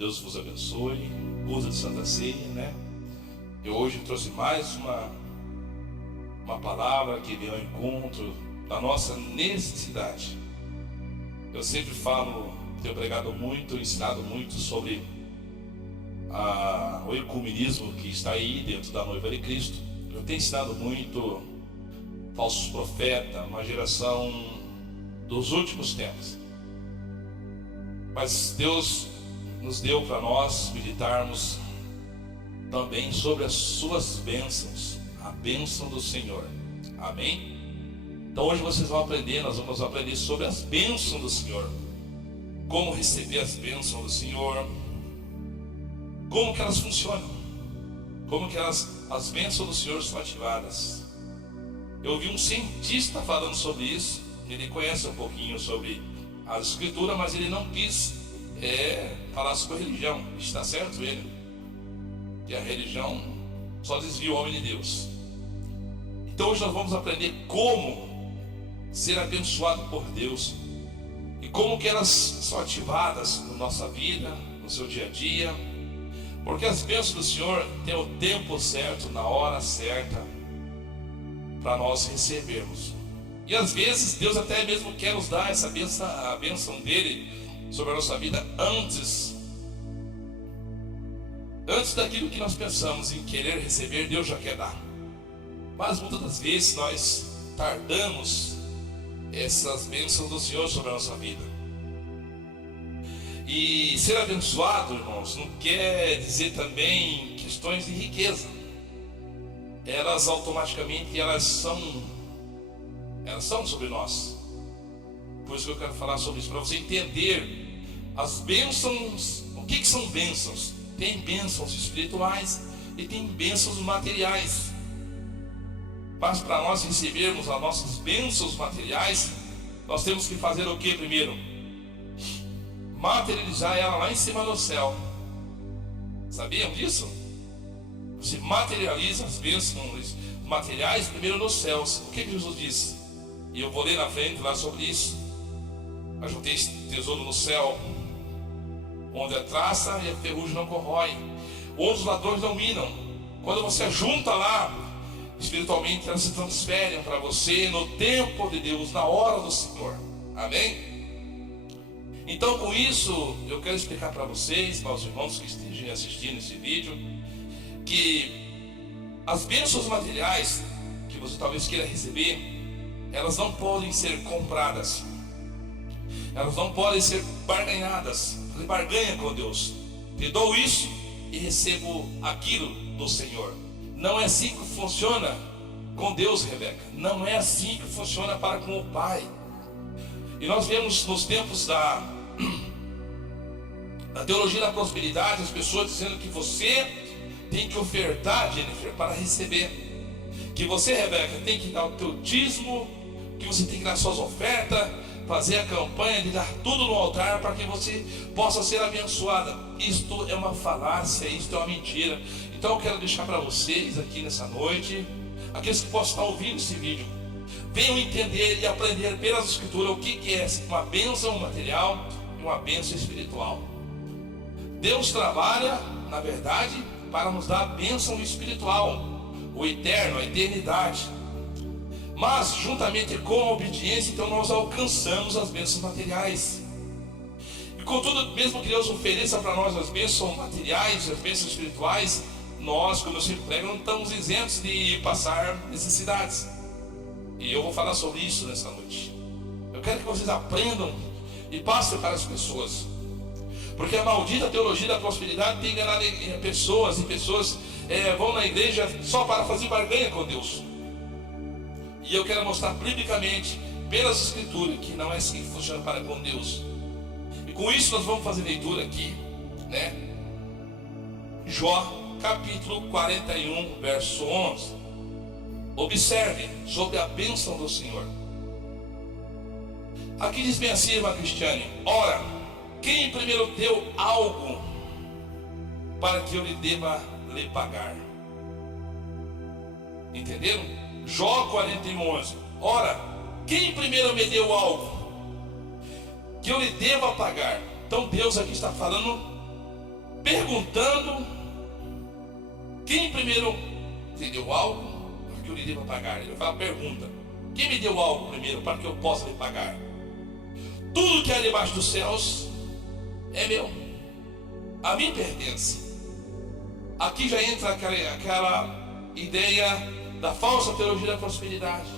Deus vos abençoe. Usa de Santa Ceia, né? Eu hoje trouxe mais uma palavra que vem ao encontro da nossa necessidade. Eu sempre falo, tenho pregado muito, ensinado muito sobre o ecumenismo que está aí dentro da noiva de Cristo. Eu tenho ensinado muito falsos profetas, uma geração dos últimos tempos. Mas Deus nos deu para nós meditarmos também sobre as suas bênçãos, a bênção do Senhor. Amém? Então hoje vocês vão aprender, nós vamos aprender sobre as bênçãos do Senhor. Como receber as bênçãos do Senhor, como que elas funcionam, como que as bênçãos do Senhor são ativadas. Eu ouvi um cientista falando sobre isso. Ele conhece um pouquinho sobre a Escritura, mas ele não quis falar sobre a religião. Está certo ele? Que a religião só desvia o homem de Deus. Então hoje nós vamos aprender como ser abençoado por Deus e como que elas são ativadas na nossa vida, no seu dia a dia. Porque as bênçãos do Senhor têm o tempo certo, na hora certa, para nós recebermos. E às vezes Deus até mesmo quer nos dar essa bênção, a bênção dele sobre a nossa vida antes daquilo que nós pensamos em querer receber. Deus já quer dar. Mas muitas das vezes nós tardamos essas bênçãos do Senhor sobre a nossa vida. E ser abençoado, irmãos, não quer dizer também questões de riqueza. Elas automaticamente são sobre nós. Por isso que eu quero falar sobre isso, para você entender as bênçãos. O que são bênçãos? Tem bênçãos espirituais e tem bênçãos materiais. Mas para nós recebermos as nossas bênçãos materiais, nós temos que fazer o que primeiro? Materializar ela lá em cima do céu. Sabiam disso? Você materializa as bênçãos materiais primeiro nos céus. O que Jesus disse? E eu vou ler na frente lá sobre isso. Ajuntei esse tesouro no céu, onde a traça e a ferrugem não corroem, onde os ladrões não minam. Quando você junta lá, espiritualmente elas se transferem para você no tempo de Deus, na hora do Senhor. Amém? Então com isso eu quero explicar para vocês, para os irmãos que estejam assistindo esse vídeo, que as bênçãos materiais que você talvez queira receber, elas não podem ser compradas, elas não podem ser barganhadas. Você barganha com Deus: te dou isso e recebo aquilo do Senhor. Não é assim que funciona com Deus, Rebeca. Não é assim que funciona para com o Pai. E nós vemos nos tempos da teologia da prosperidade, as pessoas dizendo que você tem que ofertar, Jennifer, para receber. Que você, Rebeca, tem que dar o teu dízimo, que você tem que dar suas ofertas, fazer a campanha de dar tudo no altar para que você possa ser abençoada. Isto é uma falácia, isto é uma mentira. Então eu quero deixar para vocês aqui nessa noite, aqueles que possam estar ouvindo esse vídeo, venham entender e aprender pelas Escrituras o que é uma bênção material e uma bênção espiritual. Deus trabalha, na verdade, para nos dar a bênção espiritual, o eterno, a eternidade. Mas juntamente com a obediência, então nós alcançamos as bênçãos materiais. E contudo, mesmo que Deus ofereça para nós as bênçãos materiais, as bênçãos espirituais, nós, como eu sempre prego, não estamos isentos de passar necessidades. E eu vou falar sobre isso nessa noite. Eu quero que vocês aprendam e passem para as pessoas. Porque a maldita teologia da prosperidade tem enganado pessoas, e pessoas vão na igreja só para fazer barganha com Deus. E eu quero mostrar biblicamente, pelas Escrituras, que não é assim que funciona para com Deus. E com isso nós vamos fazer leitura aqui, né? Jó, capítulo 41, verso 11. Observe sobre a bênção do Senhor. Aqui diz bem assim, irmã Cristiane: ora, quem primeiro deu algo para que eu lhe deva lhe pagar? Entenderam? Jó 41:11. Ora, quem primeiro me deu algo que eu lhe deva pagar? Então Deus aqui está falando perguntando quem primeiro te deu algo para que eu lhe deva pagar. Ele fala, pergunta, quem me deu algo primeiro para que eu possa lhe pagar? Tudo que há debaixo dos céus é meu, a mim pertence. Aqui já entra aquela ideia da falsa teologia da prosperidade.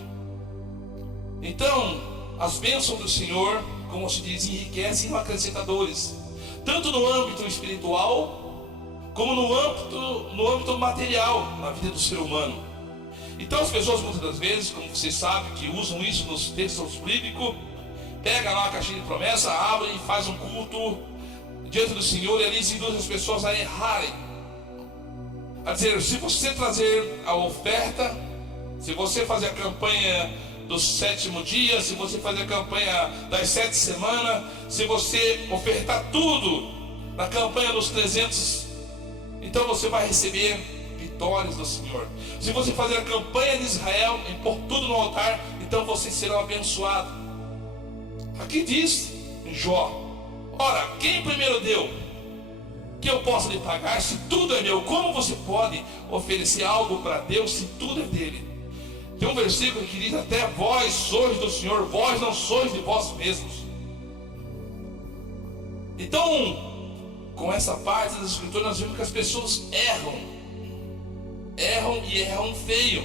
Então, as bênçãos do Senhor, como se diz, enriquecem e não acrescentam dores, tanto no âmbito espiritual, como no âmbito material, na vida do ser humano. Então as pessoas muitas das vezes, como vocês sabem, que usam isso nos textos bíblicos, pega lá a caixinha de promessa, abre e faz um culto diante do Senhor, e ali induz as pessoas a errarem, a dizer, se você trazer a oferta, se você fazer a campanha do 7º dia, se você fazer a campanha das 7 semanas, se você ofertar tudo na campanha dos 300, então você vai receber vitórias do Senhor. Se você fazer a campanha de Israel e pôr tudo no altar, então vocês serão abençoados. Aqui diz em Jó, ora, quem primeiro deu que eu possa lhe pagar, se tudo é meu? Como você pode oferecer algo para Deus se tudo é dele? Tem um versículo que diz, até vós sois do Senhor, vós não sois de vós mesmos. Então, com essa parte das escrituras, nós vemos que as pessoas erram e erram feio.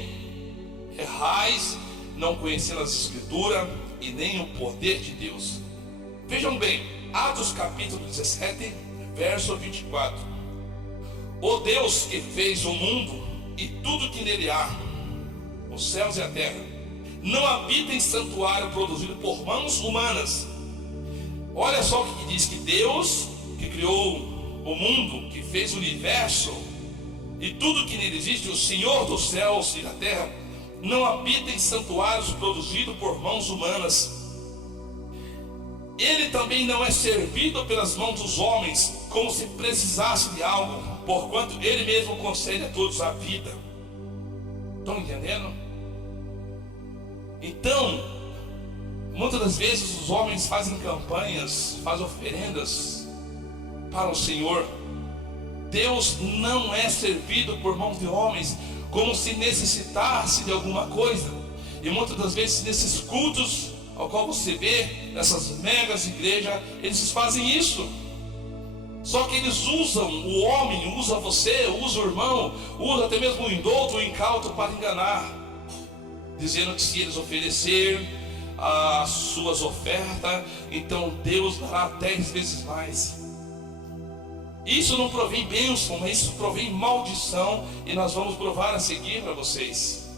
Errais, não conhecendo as escrituras e nem o poder de Deus. Vejam bem, Atos capítulo 17, verso 24. O Deus que fez o mundo e tudo que nele há, os céus e a terra, não habita em santuário produzido por mãos humanas. Olha só o que diz, que Deus que criou o mundo, que fez o universo e tudo que nele existe, o Senhor dos céus e da terra, não habita em santuários produzidos por mãos humanas. Ele também não é servido pelas mãos dos homens, como se precisasse de algo, porquanto ele mesmo concede a todos a vida. Estão entendendo? Então, muitas das vezes os homens fazem campanhas, fazem oferendas para o Senhor. Deus não é servido por mãos de homens, como se necessitasse de alguma coisa. E muitas das vezes nesses cultos, ao qual você vê, nessas megas igrejas, eles fazem isso. Só que eles usam o homem, usa você, usa o irmão, usa até mesmo o indulto, o incauto para enganar, dizendo que se eles oferecer as suas ofertas, então Deus dará 10 vezes mais. Isso não provém bênção, mas isso provém maldição, e nós vamos provar a seguir para vocês.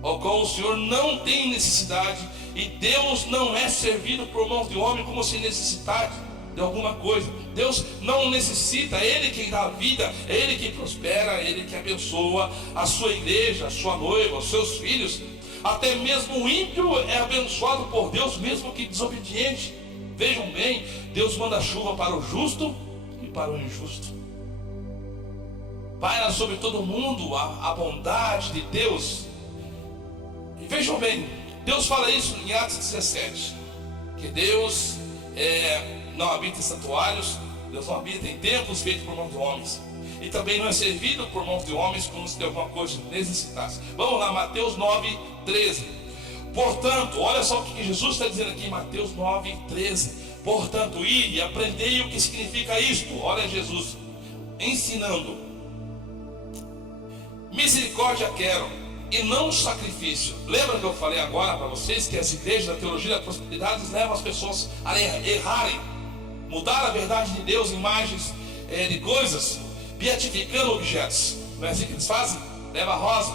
Ao qual o Senhor não tem necessidade, e Deus não é servido por mãos de homem como se necessitasse de alguma coisa. Deus não necessita, é Ele quem dá a vida, é Ele quem prospera, é Ele que abençoa a sua igreja, a sua noiva, os seus filhos. Até mesmo o ímpio é abençoado por Deus, mesmo que desobediente. Vejam bem, Deus manda chuva para o justo e para o injusto. Paira sobre todo mundo a bondade de Deus. E vejam bem, Deus fala isso em Atos 17, que Deus não habita em santuários, Deus não habita em templos feitos por mãos de homens, e também não é servido por mãos de homens como se de alguma coisa necessitasse. Vamos lá, Mateus 9, 13. Portanto, olha só o que Jesus está dizendo aqui em Mateus 9, 13. Portanto, ide e aprendei o que significa isto. Olha Jesus ensinando: misericórdia quero e não sacrifício. Lembra que eu falei agora para vocês que as igrejas da teologia da prosperidade levam as pessoas a errarem, mudar a verdade de Deus em imagens de coisas, beatificando objetos. Não é assim que eles fazem? Leva a rosa,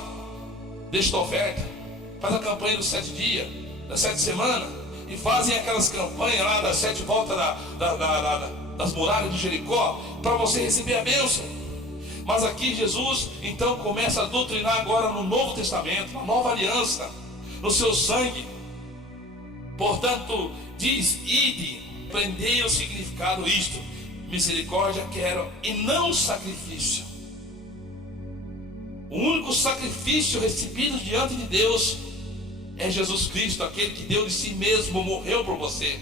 deixa a oferta, faz a campanha dos 7 dias, das 7 semanas, e fazem aquelas campanhas lá das 7 voltas das muralhas de Jericó, para você receber a bênção. Mas aqui Jesus então começa a doutrinar agora no Novo Testamento, na nova aliança, no seu sangue. Portanto, diz: ide, aprendei o significado disto. Misericórdia quero e não sacrifício. O único sacrifício recebido diante de Deus é Jesus Cristo, aquele que deu de si mesmo, morreu por você.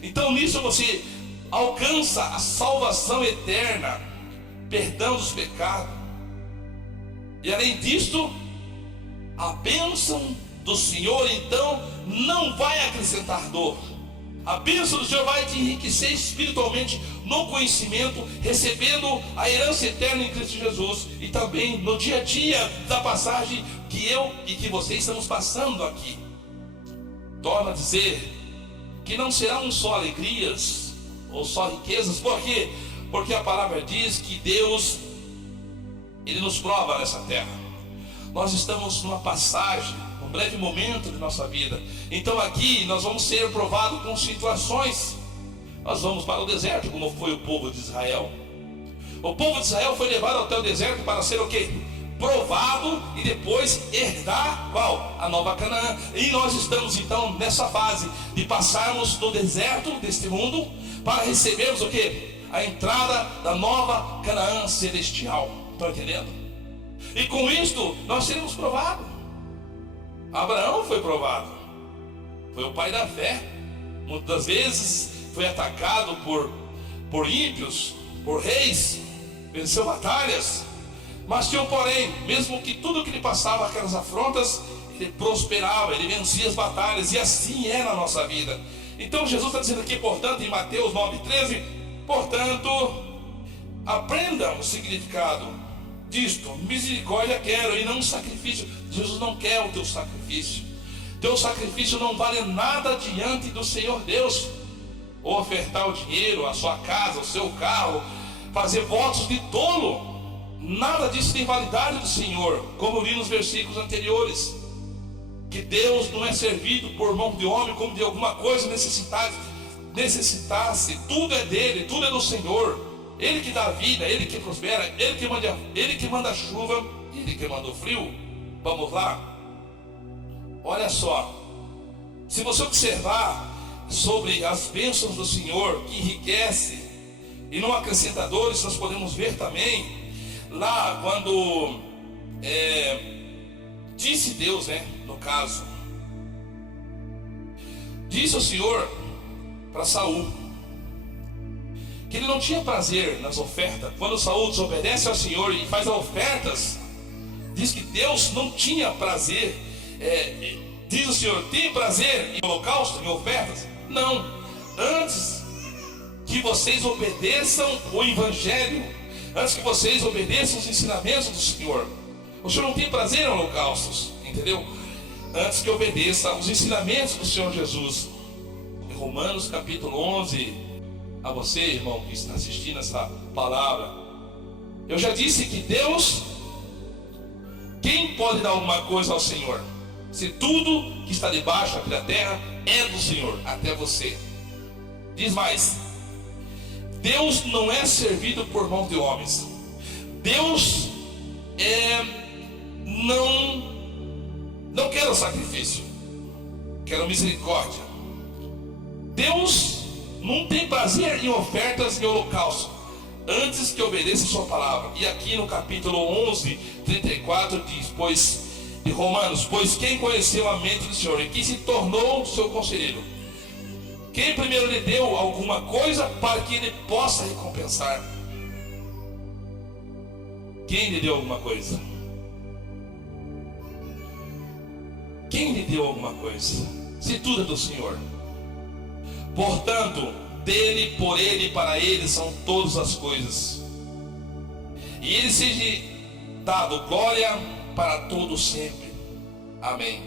Então nisso você alcança a salvação eterna. perdão dos pecados. E além disto, a bênção do Senhor então não vai acrescentar dor. A bênção do Senhor vai te enriquecer espiritualmente no conhecimento, recebendo a herança eterna em Cristo Jesus, e também no dia a dia da passagem que eu e que você estamos passando aqui. Torna a dizer que não serão só alegrias ou só riquezas. Por quê? Porque a palavra diz que Deus, Ele nos prova nessa terra. Nós estamos numa passagem, um breve momento de nossa vida. Então aqui nós vamos ser provados com situações. Nós vamos para o deserto, como foi o povo de Israel. O povo de Israel foi levado até o deserto para ser o quê? Provado, e depois herdar qual? A nova Canaã. E nós estamos então nessa fase de passarmos do deserto deste mundo para recebermos o quê? A entrada da nova Canaã celestial. Estão entendendo? E com isto nós seremos provados. Abraão foi provado, foi o pai da fé. Muitas vezes foi atacado por ímpios, por reis, venceu batalhas. Mas tinha um porém, mesmo que tudo que lhe passava, aquelas afrontas, ele prosperava, ele vencia as batalhas. E assim é na nossa vida. Então Jesus está dizendo aqui, portanto, em Mateus 9,13, portanto, aprenda o significado disto: misericórdia quero e não sacrifício. Jesus não quer o teu sacrifício. Teu sacrifício não vale nada diante do Senhor Deus. Ou ofertar o dinheiro, a sua casa, o seu carro, fazer votos de tolo, nada disso tem validade do Senhor. Como eu li nos versículos anteriores, que Deus não é servido por mão de homem como de alguma coisa necessitasse. Tudo é dele, tudo é do Senhor. Ele que dá a vida, Ele que prospera, Ele que manda a chuva, Ele que manda o frio. Vamos lá? Olha só, se você observar sobre as bênçãos do Senhor que enriquece e não acrescenta dores, nós podemos ver também lá quando disse Deus, né, no caso, disse o Senhor para Saul que ele não tinha prazer nas ofertas. Quando Saul desobedece ao Senhor e faz ofertas, diz que Deus não tinha prazer. Diz o Senhor: tem prazer em holocausto, em ofertas? Não. Antes que vocês obedeçam o Evangelho, antes que vocês obedeçam os ensinamentos do Senhor, o Senhor não tem prazer em holocaustos, entendeu? Antes que obedeça os ensinamentos do Senhor Jesus. Em Romanos capítulo 11, a você, irmão, que está assistindo essa palavra, eu já disse que Deus, quem pode dar alguma coisa ao Senhor? Se tudo que está debaixo da terra é do Senhor, até você. Diz mais: Deus não é servido por mão de homens. Deus não quer o sacrifício, quer a misericórdia. Deus não tem prazer em ofertas e holocausto, antes que obedeça a sua palavra. E aqui no capítulo 11, 34 diz, de Romanos: pois quem conheceu a mente do Senhor e quem se tornou seu conselheiro? Quem primeiro lhe deu alguma coisa para que ele possa recompensar? Quem lhe deu alguma coisa? Quem lhe deu alguma coisa? Se tudo é do Senhor. Portanto, dele, por ele e para ele são todas as coisas. E ele seja dado glória para todos sempre. Amém.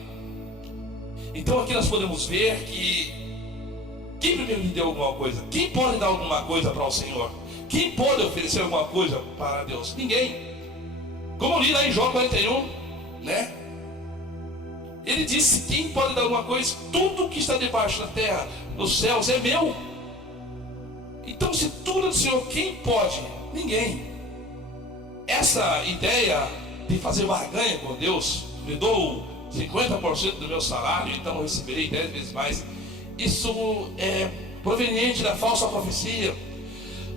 Então aqui nós podemos ver que quem primeiro lhe deu alguma coisa? Quem pode dar alguma coisa para o Senhor? Quem pode oferecer alguma coisa para Deus? Ninguém. Como eu li lá em Jó 41, né? Ele disse: quem pode dar alguma coisa? Tudo que está debaixo da terra, nos céus, é meu. Então, se tudo é do Senhor, quem pode? Ninguém. Essa ideia de fazer barganha com Deus, me dou 50% do meu salário, então eu receberei 10 vezes mais. Isso é proveniente da falsa profecia,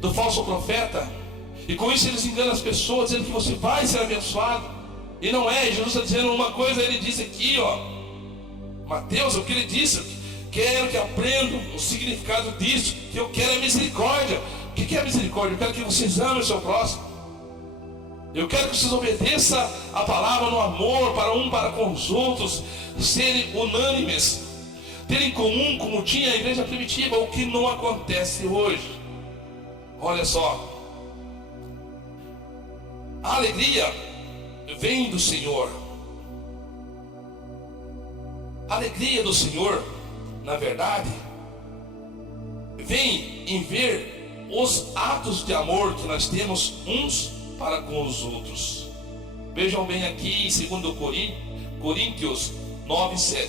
do falso profeta. E com isso eles enganam as pessoas, dizendo que você vai ser abençoado. E não é. Jesus está dizendo uma coisa. Ele disse aqui, Mateus, o que ele disse: quero que aprendam o significado disso, que eu quero é misericórdia. O que é misericórdia? Eu quero que vocês amem o seu próximo. Eu quero que vocês obedeçam a palavra no amor para com os outros, serem unânimes, terem em comum como tinha a igreja primitiva, o que não acontece hoje. Olha só, a alegria vem do Senhor. A alegria do Senhor, na verdade, vem em ver os atos de amor que nós temos uns para com os outros. Vejam bem aqui em 2 Coríntios 9:7.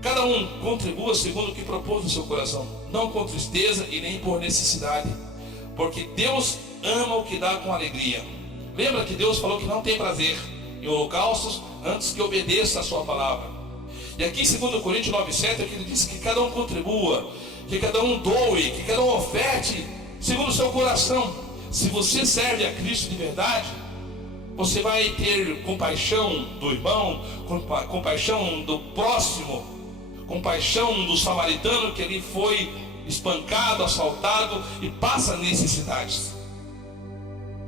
Cada um contribua segundo o que propôs no seu coração, não com tristeza e nem por necessidade, porque Deus ama o que dá com alegria. Lembra que Deus falou que não tem prazer em holocaustos antes que obedeça a sua palavra. E aqui em 2 Coríntios 9:7 é que ele diz que cada um contribua, que cada um doe, que cada um oferte segundo o seu coração. Se você serve a Cristo de verdade, você vai ter compaixão do irmão, compaixão do próximo, compaixão do samaritano que ele foi espancado, assaltado e passa necessidades.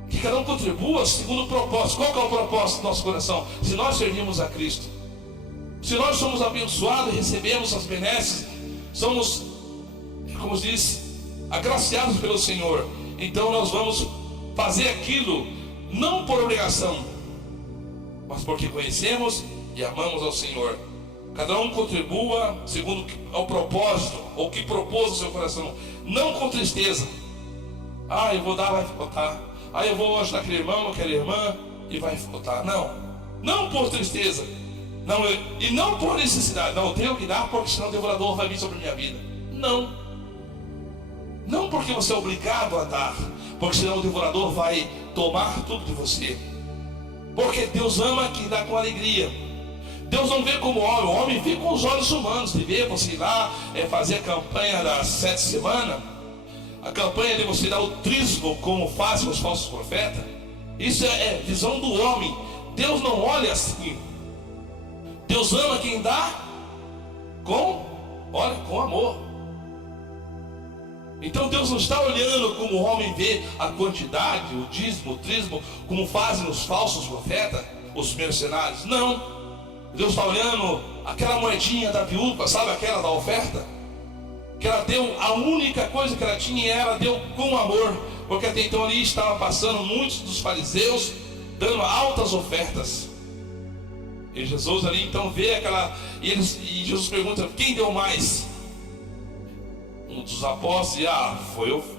Que cada um contribua segundo o propósito. Qual que é o propósito do nosso coração? Se nós servimos a Cristo, se nós somos abençoados e recebemos as benesses, somos, como diz, agraciados pelo Senhor, então nós vamos fazer aquilo não por obrigação, mas porque conhecemos e amamos ao Senhor. Cada um contribua segundo o propósito, ou o que propôs no seu coração, não com tristeza. Eu vou dar, vai faltar. Eu vou ajudar aquele irmão, aquela irmã, e vai faltar. Não por tristeza, e não por necessidade. Não, eu tenho que dar porque senão o devorador vai vir sobre a minha vida. Não porque você é obrigado a dar, porque senão o devorador vai tomar tudo de você. Porque Deus ama quem dá com alegria. Deus não vê como homem, o homem vê com os olhos humanos. De ver você ir lá fazer a campanha das 7 semanas, a campanha de você dar o trismo como fazem os falsos profetas. Isso é visão do homem. Deus não olha assim. Deus ama quem dá com amor. Então Deus não está olhando como o homem vê a quantidade, o dízimo, o trismo, como fazem os falsos profetas, os mercenários. Não. Deus está olhando aquela moedinha da viúva, sabe aquela da oferta? Que ela deu, a única coisa que ela tinha, e ela deu com amor. Porque até então ali estava passando muitos dos fariseus, dando altas ofertas. E Jesus ali então vê aquela, e Jesus pergunta, quem deu mais? Um dos apóstolos,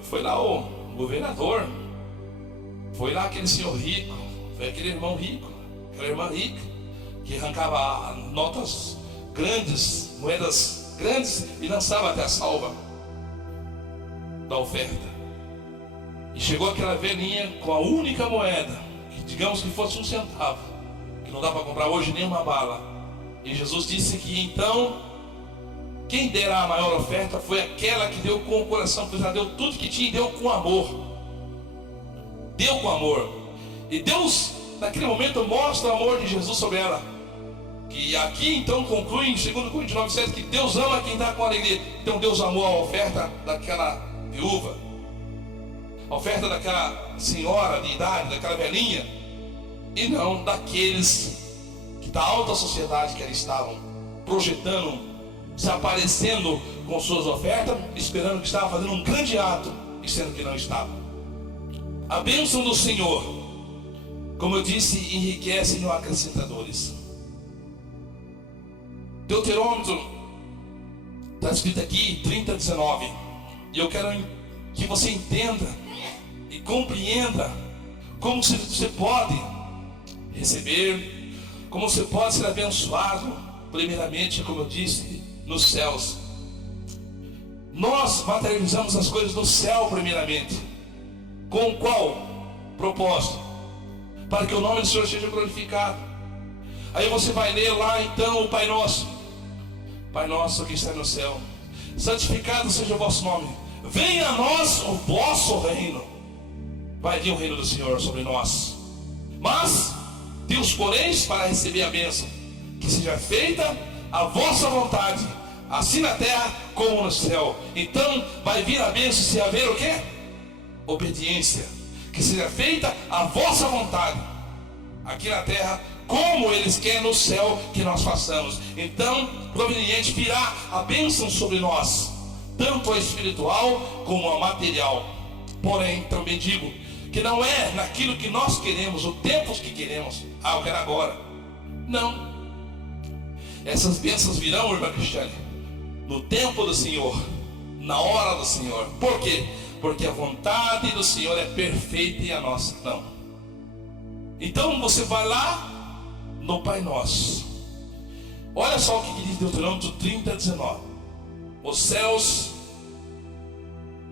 foi lá o governador, foi lá aquele senhor rico, foi aquele irmão rico, aquela irmã rica, que arrancava notas grandes, moedas grandes e lançava até a salva da oferta. E chegou aquela velhinha com a única moeda, que digamos que fosse 1 centavo, que não dá para comprar hoje nem uma bala. E Jesus disse que então quem dera a maior oferta foi aquela que deu com o coração, pois ela deu tudo que tinha e deu com amor. Deu com amor. E Deus, naquele momento, mostra o amor de Jesus sobre ela. Que aqui então conclui em 2 Coríntios 9:7 que Deus ama quem dá com alegria. Então Deus amou a oferta daquela viúva, a oferta daquela senhora de idade, daquela velhinha, e não daqueles que da alta sociedade que ali estavam, projetando, se aparecendo com suas ofertas, esperando que estava fazendo um grande ato, e sendo que não estava. A bênção do Senhor, como eu disse, enriquece e não acrescenta dores. Deuteronômio, está escrito aqui 30:19, e eu quero que você entenda e compreenda como você pode receber, como você pode ser abençoado, primeiramente, como eu disse, nos céus. Nós materializamos as coisas do céu primeiramente. Com qual propósito? Para que o nome do Senhor seja glorificado. Aí você vai ler lá então o Pai Nosso. Pai nosso que está no céu, santificado seja o vosso nome. Venha a nós o vosso reino. Vai vir o reino do Senhor sobre nós. Mas Deus poreis para receber a bênção, que seja feita a vossa vontade, assim na terra como no céu. Então vai vir a bênção se haver o quê? Obediência. que seja feita a vossa vontade, aqui na terra, como eles querem no céu que nós façamos. Então, proveniente virá a bênção sobre nós, tanto a espiritual como a material. Porém, também digo que não é naquilo que nós queremos, o tempo que queremos, eu quero agora. Não. Essas bênçãos virão, irmã Cristiane, no tempo do Senhor, na hora do Senhor. Por quê? Porque a vontade do Senhor é perfeita e a nossa não. Então você vai lá no Pai Nosso. Olha só o que diz Deuteronômio 30, 19. Os céus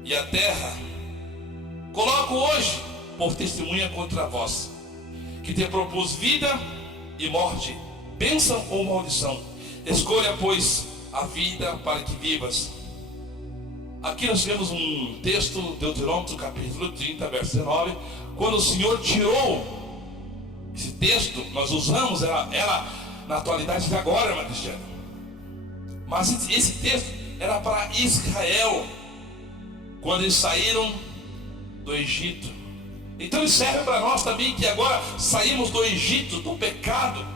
e a terra coloco hoje por testemunha contra vós, que te propus vida e morte, bênção ou maldição. Escolha, pois, a vida para que vivas. Aqui nós temos um texto, Deuteronômio capítulo 30, verso 19. Quando o Senhor tirou esse texto, nós usamos ela na atualidade de agora, irmã Cristiana. Mas esse texto era para Israel, quando eles saíram do Egito. Então ele serve para nós também, que agora saímos do Egito, do pecado,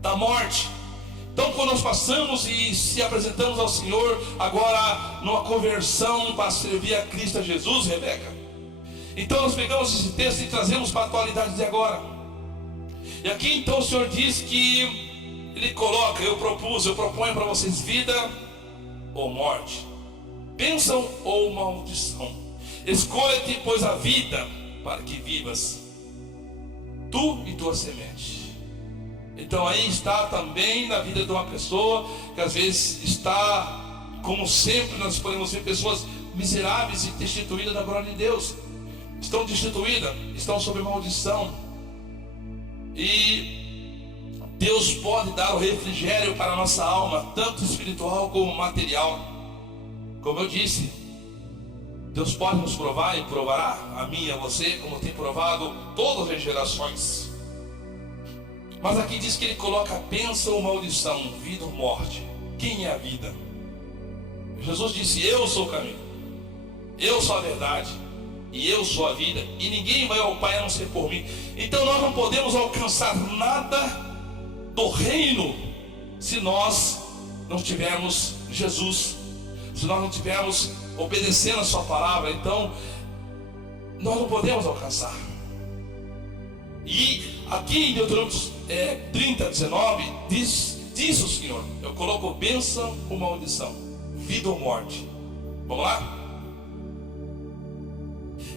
da morte. Então quando nós passamos e se apresentamos ao Senhor, agora numa conversão para servir a Cristo Jesus, Rebeca, então nós pegamos esse texto e trazemos para a atualidade de agora. E aqui então o Senhor diz que Ele coloca, eu proponho para vocês vida ou morte, bênção ou maldição. Escolha-te, pois, a vida para que vivas, tu e tua semente. Então aí está também na vida de uma pessoa que às vezes está, como sempre nós podemos ver, pessoas miseráveis e destituídas da glória de Deus. Estão destituídas, estão sob maldição. E Deus pode dar o refrigério para a nossa alma, tanto espiritual como material. Como eu disse, Deus pode nos provar e provará a mim e a você, como tem provado todas as gerações. Mas aqui diz que Ele coloca a bênção ou maldição, vida ou morte. Quem é a vida? Jesus disse: eu sou o caminho, eu sou a verdade e eu sou a vida, e ninguém vai ao Pai a não ser por mim. Então nós não podemos alcançar nada do reino se nós não tivermos Jesus, se nós não tivermos obedecendo a sua palavra. Então nós não podemos alcançar. E aqui em Deuteronômio 30, 19 diz o Senhor: eu coloco bênção ou maldição, vida ou morte. Vamos lá?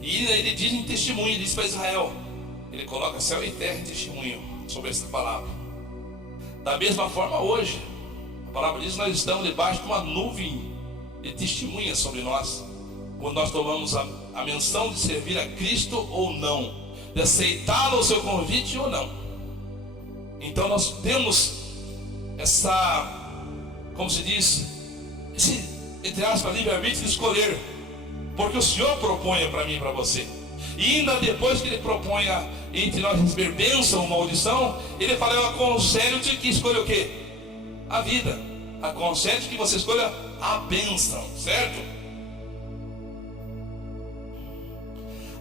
E ele diz em testemunho, ele diz para Israel, ele coloca céu e terra em testemunho sobre essa palavra. Da mesma forma hoje, a palavra diz que nós estamos debaixo de uma nuvem de testemunha sobre nós, quando nós tomamos a menção de servir a Cristo ou não, de aceitá-lo o seu convite ou não. Então nós temos essa, como se diz, esse, entre aspas, livre-arbítrio de escolher, porque o Senhor propõe para mim e para você. E ainda depois que Ele proponha entre nós receber bênção ou maldição, Ele fala: eu aconselho-te que escolha o quê? A vida. Aconselho-te que você escolha a bênção, certo?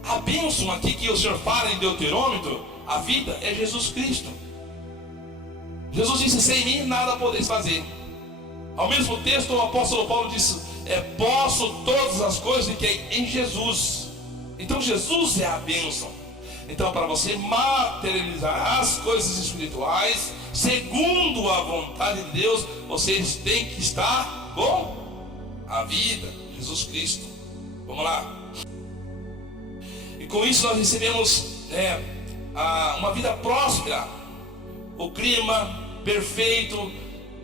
A bênção aqui que o Senhor fala em Deuteronômio, a vida, é Jesus Cristo. Jesus disse: sem mim nada podeis fazer. Ao mesmo texto o apóstolo Paulo disse: posso todas as coisas que é em Jesus. Então Jesus é a bênção. Então, para você materializar as coisas espirituais segundo a vontade de Deus, vocês têm que estar com a vida, Jesus Cristo. Vamos lá. E com isso nós recebemos uma vida próspera, o clima perfeito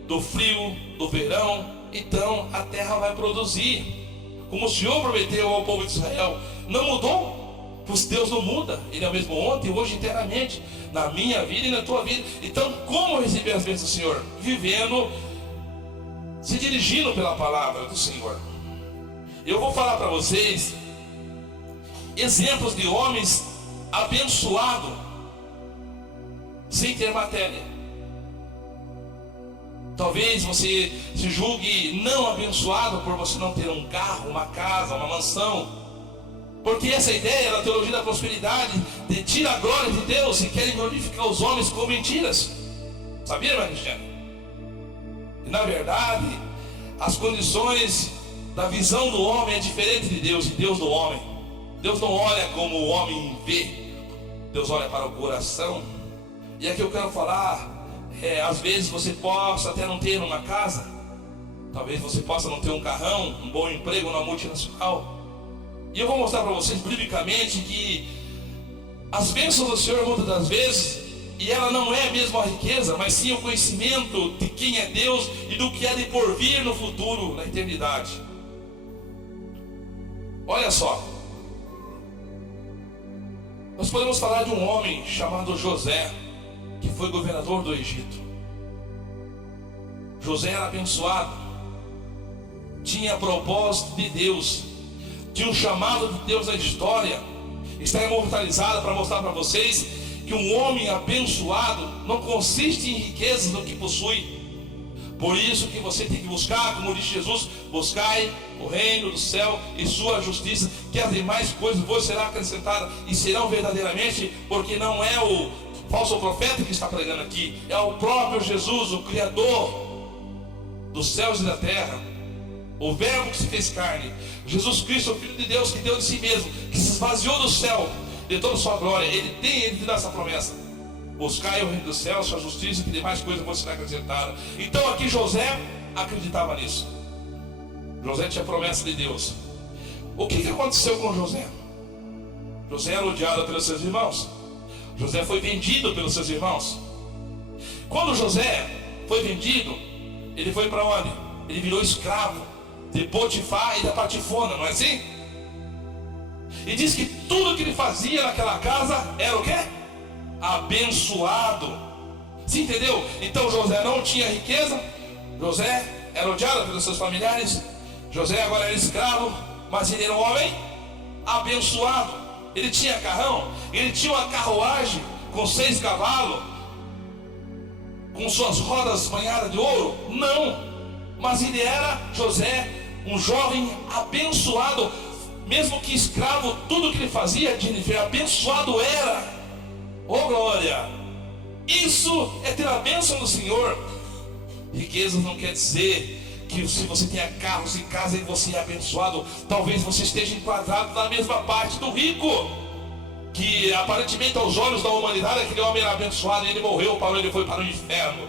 do frio, do verão. Então a terra vai produzir, como o Senhor prometeu ao povo de Israel. Não mudou, pois Deus não muda. Ele é o mesmo ontem, hoje, eternamente, na minha vida e na tua vida. Então como receber as bênçãos do Senhor? Vivendo, se dirigindo pela palavra do Senhor. Eu vou falar para vocês exemplos de homens abençoados sem ter matéria. Talvez você se julgue não abençoado por você não ter um carro, uma casa, uma mansão. Porque essa ideia da teologia da prosperidade tira a glória de Deus e querem glorificar os homens com mentiras. Sabia, irmão Cristiano? E na verdade, as condições da visão do homem é diferente de Deus e Deus do homem. Deus não olha como o homem vê, Deus olha para o coração. E aqui eu quero falar, às vezes você possa até não ter uma casa, talvez você possa não ter um carrão, um bom emprego na multinacional. E eu vou mostrar para vocês biblicamente que as bênçãos do Senhor muitas das vezes, e ela não é mesmo a riqueza, mas sim o conhecimento de quem é Deus e do que é de por vir no futuro, na eternidade. Olha só, nós podemos falar de um homem chamado José, que foi governador do Egito. José era abençoado, tinha propósito de Deus, tinha um chamado de Deus na história, está imortalizado para mostrar para vocês que um homem abençoado não consiste em riquezas no que possui. Por isso que você tem que buscar, como disse Jesus, buscai o reino do céu e sua justiça, que as demais coisas vos serão acrescentadas e serão verdadeiramente, porque não é o falso profeta que está pregando aqui, é o próprio Jesus, o Criador dos céus e da terra, o verbo que se fez carne, Jesus Cristo, o Filho de Deus, que deu de si mesmo, que se esvaziou do céu, de toda a sua glória. Ele te dá essa promessa: buscai o reino dos céus, sua justiça, que demais coisas vão ser acrescentadas. Então aqui José acreditava nisso. José tinha promessa de Deus. O que aconteceu com José? José era odiado pelos seus irmãos. José foi vendido pelos seus irmãos. Quando José foi vendido, ele foi para onde? Ele virou escravo de Potifar e da Patifona, não é assim? E diz que tudo que ele fazia naquela casa era o quê? Abençoado. Se entendeu? Então José não tinha riqueza, José era odiado pelos seus familiares, José agora era escravo, mas ele era um homem abençoado. Ele tinha carrão, ele tinha uma carruagem com 6 cavalos, com suas rodas banhadas de ouro? Não, mas ele era, José, um jovem abençoado. Mesmo que escravo, tudo que ele fazia, Jennifer, abençoado era. Oh glória! Isso é ter a bênção do Senhor. Riquezas não quer dizer que se você tenha carros e casa e você é abençoado, talvez você esteja enquadrado na mesma parte do rico, que aparentemente aos olhos da humanidade aquele homem era abençoado e ele morreu, ele foi para o inferno.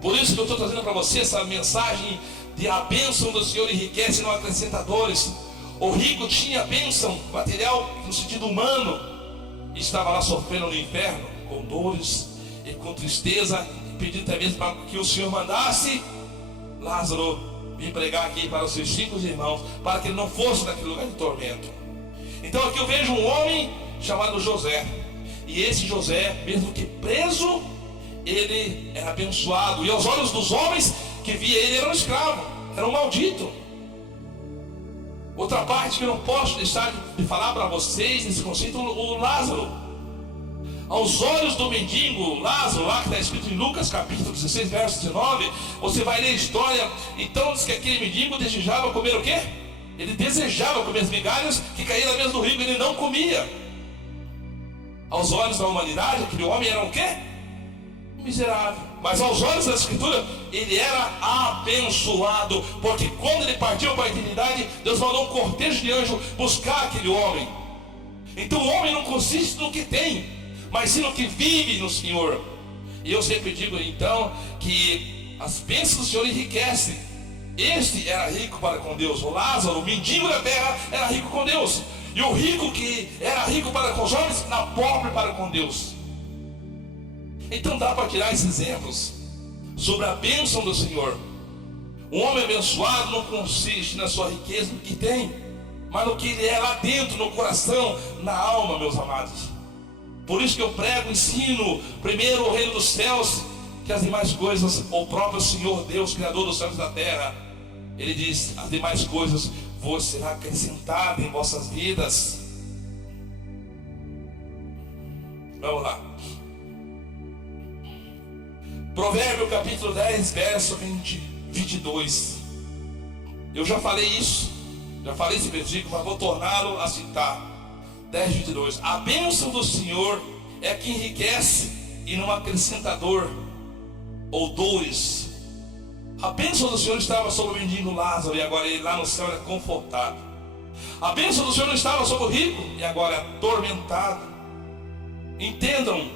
Por isso que eu estou trazendo para você essa mensagem de a bênção do Senhor enriquece, não acrescenta dores. O rico tinha bênção material no sentido humano, e estava lá sofrendo no inferno, com dores e com tristeza, e pedindo até mesmo para que o Senhor mandasse Lázaro vir pregar aqui para os seus 5 irmãos, para que ele não fosse naquele lugar de tormento. Então aqui eu vejo um homem chamado José, e esse José, mesmo que preso, ele era abençoado, e aos olhos dos homens que via ele, era um escravo, era um maldito. Outra parte que eu não posso deixar de falar para vocês nesse conceito, o Lázaro. Aos olhos do mendigo Lázaro, lá que está escrito em Lucas capítulo 16, verso 19, você vai ler a história. Então diz que aquele mendigo desejava comer o quê? Ele desejava comer as migalhas que caíam na mesa do rico, ele não comia. Aos olhos da humanidade, aquele homem era o quê? Miserável. Mas aos olhos da Escritura, ele era abençoado, porque quando ele partiu para a eternidade, Deus mandou um cortejo de anjos buscar aquele homem. Então o homem não consiste no que tem, mas sim no que vive no Senhor. E eu sempre digo então que as bênçãos do Senhor enriquecem. Este era rico para com Deus. O Lázaro, o mendigo da terra, era rico com Deus. E o rico que era rico para com os homens, era pobre para com Deus. Então dá para tirar esses exemplos sobre a bênção do Senhor. Um homem abençoado não consiste na sua riqueza, no que tem, mas no que ele é lá dentro, no coração, na alma, meus amados. Por isso que eu prego, ensino primeiro o reino dos céus, que as demais coisas, o próprio Senhor Deus, Criador dos céus e da terra, Ele diz: as demais coisas vos será acrescentada em vossas vidas. Vamos lá. Provérbio capítulo 10, verso 22. Eu já falei isso Já falei esse versículo, mas vou torná-lo a citar. 10:22. A bênção do Senhor é que enriquece e não acrescenta dor ou dores. A bênção do Senhor estava sobre o mendigo Lázaro e agora ele lá no céu é confortado. A bênção do Senhor não estava sobre o rico e agora é atormentado. Entendam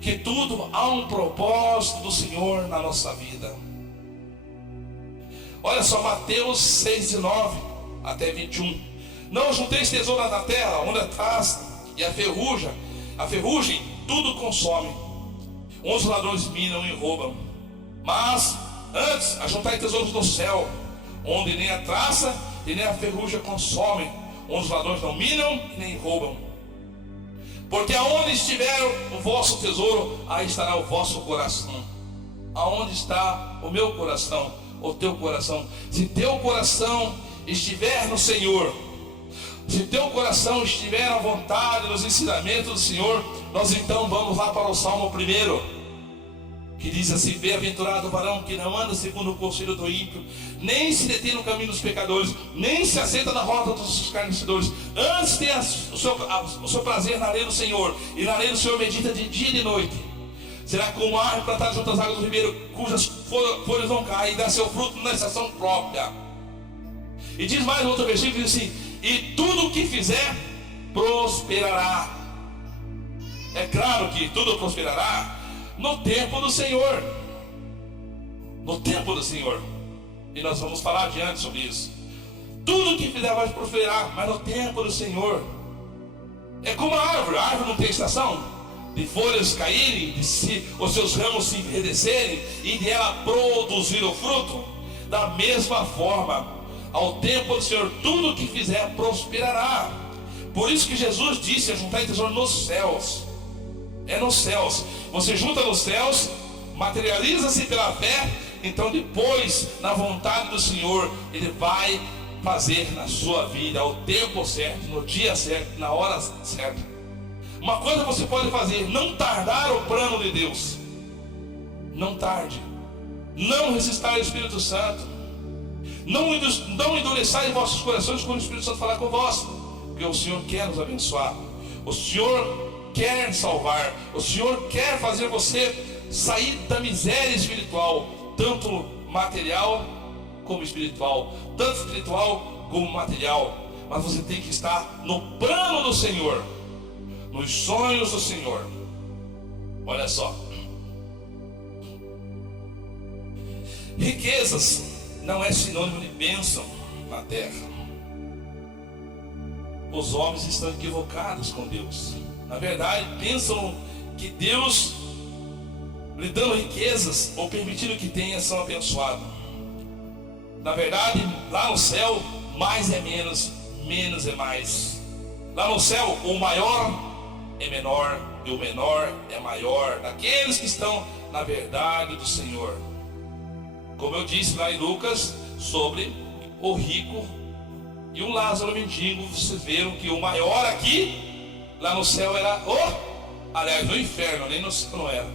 que tudo há um propósito do Senhor na nossa vida. Olha só, Mateus 6:19 até 21. Não junteis tesouros na terra, onde a traça e a ferrugem tudo consome, onde os ladrões minam e roubam. Mas antes ajuntai tesouros no céu, onde nem a traça e nem a ferrugem consomem, onde os ladrões não minam e nem roubam. Porque aonde estiver o vosso tesouro, aí estará o vosso coração. Aonde está o meu coração, o teu coração? Se teu coração estiver no Senhor, se teu coração estiver à vontade nos ensinamentos do Senhor, nós então vamos lá para o Salmo 1, que diz assim: bem-aventurado o varão que não anda segundo o conselho do ímpio, nem se detém no caminho dos pecadores, nem se assenta na roda dos escarnecedores. Antes tem o seu prazer na lei do Senhor, e na lei do Senhor medita de dia e de noite. Será como a árvore plantada junto às águas do ribeiro, cujas folhas não caem, e dá seu fruto na estação própria. E diz mais outro versículo, diz assim: e tudo o que fizer prosperará. É claro que tudo prosperará no tempo do Senhor. No tempo do Senhor. E nós vamos falar adiante sobre isso. Tudo que fizer vai prosperar, mas no tempo do Senhor. É como a árvore não tem estação de folhas caírem, os seus ramos se envelhecerem e de ela produzir o fruto. Da mesma forma, ao tempo do Senhor, tudo que fizer prosperará. Por isso que Jesus disse: juntai tesouro nos céus. É nos céus. Você junta nos céus, materializa-se pela fé. Então depois, na vontade do Senhor, Ele vai fazer na sua vida ao tempo certo, no dia certo, na hora certa. Uma coisa você pode fazer: não tardar o plano de Deus. Não tarde. Não resistar ao Espírito Santo. Não endureçai vossos corações quando o Espírito Santo falar com vós, porque o Senhor quer nos abençoar. O Senhor quer salvar. O Senhor quer fazer você sair da miséria espiritual, tanto material como espiritual, tanto espiritual como material. Mas você tem que estar no plano do Senhor, nos sonhos do Senhor. Olha só, riquezas não é sinônimo de bênção na terra. Os homens estão equivocados com Deus. Na verdade, pensam que Deus, lhe dando riquezas ou permitindo que tenha, são abençoados. Na verdade, lá no céu, mais é menos, menos é mais. Lá no céu, o maior é menor e o menor é maior, daqueles que estão na verdade do Senhor. Como eu disse lá em Lucas, sobre o rico e o Lázaro mendigo, vocês viram que o maior aqui, lá no céu era aliás, no inferno, nem no céu não era.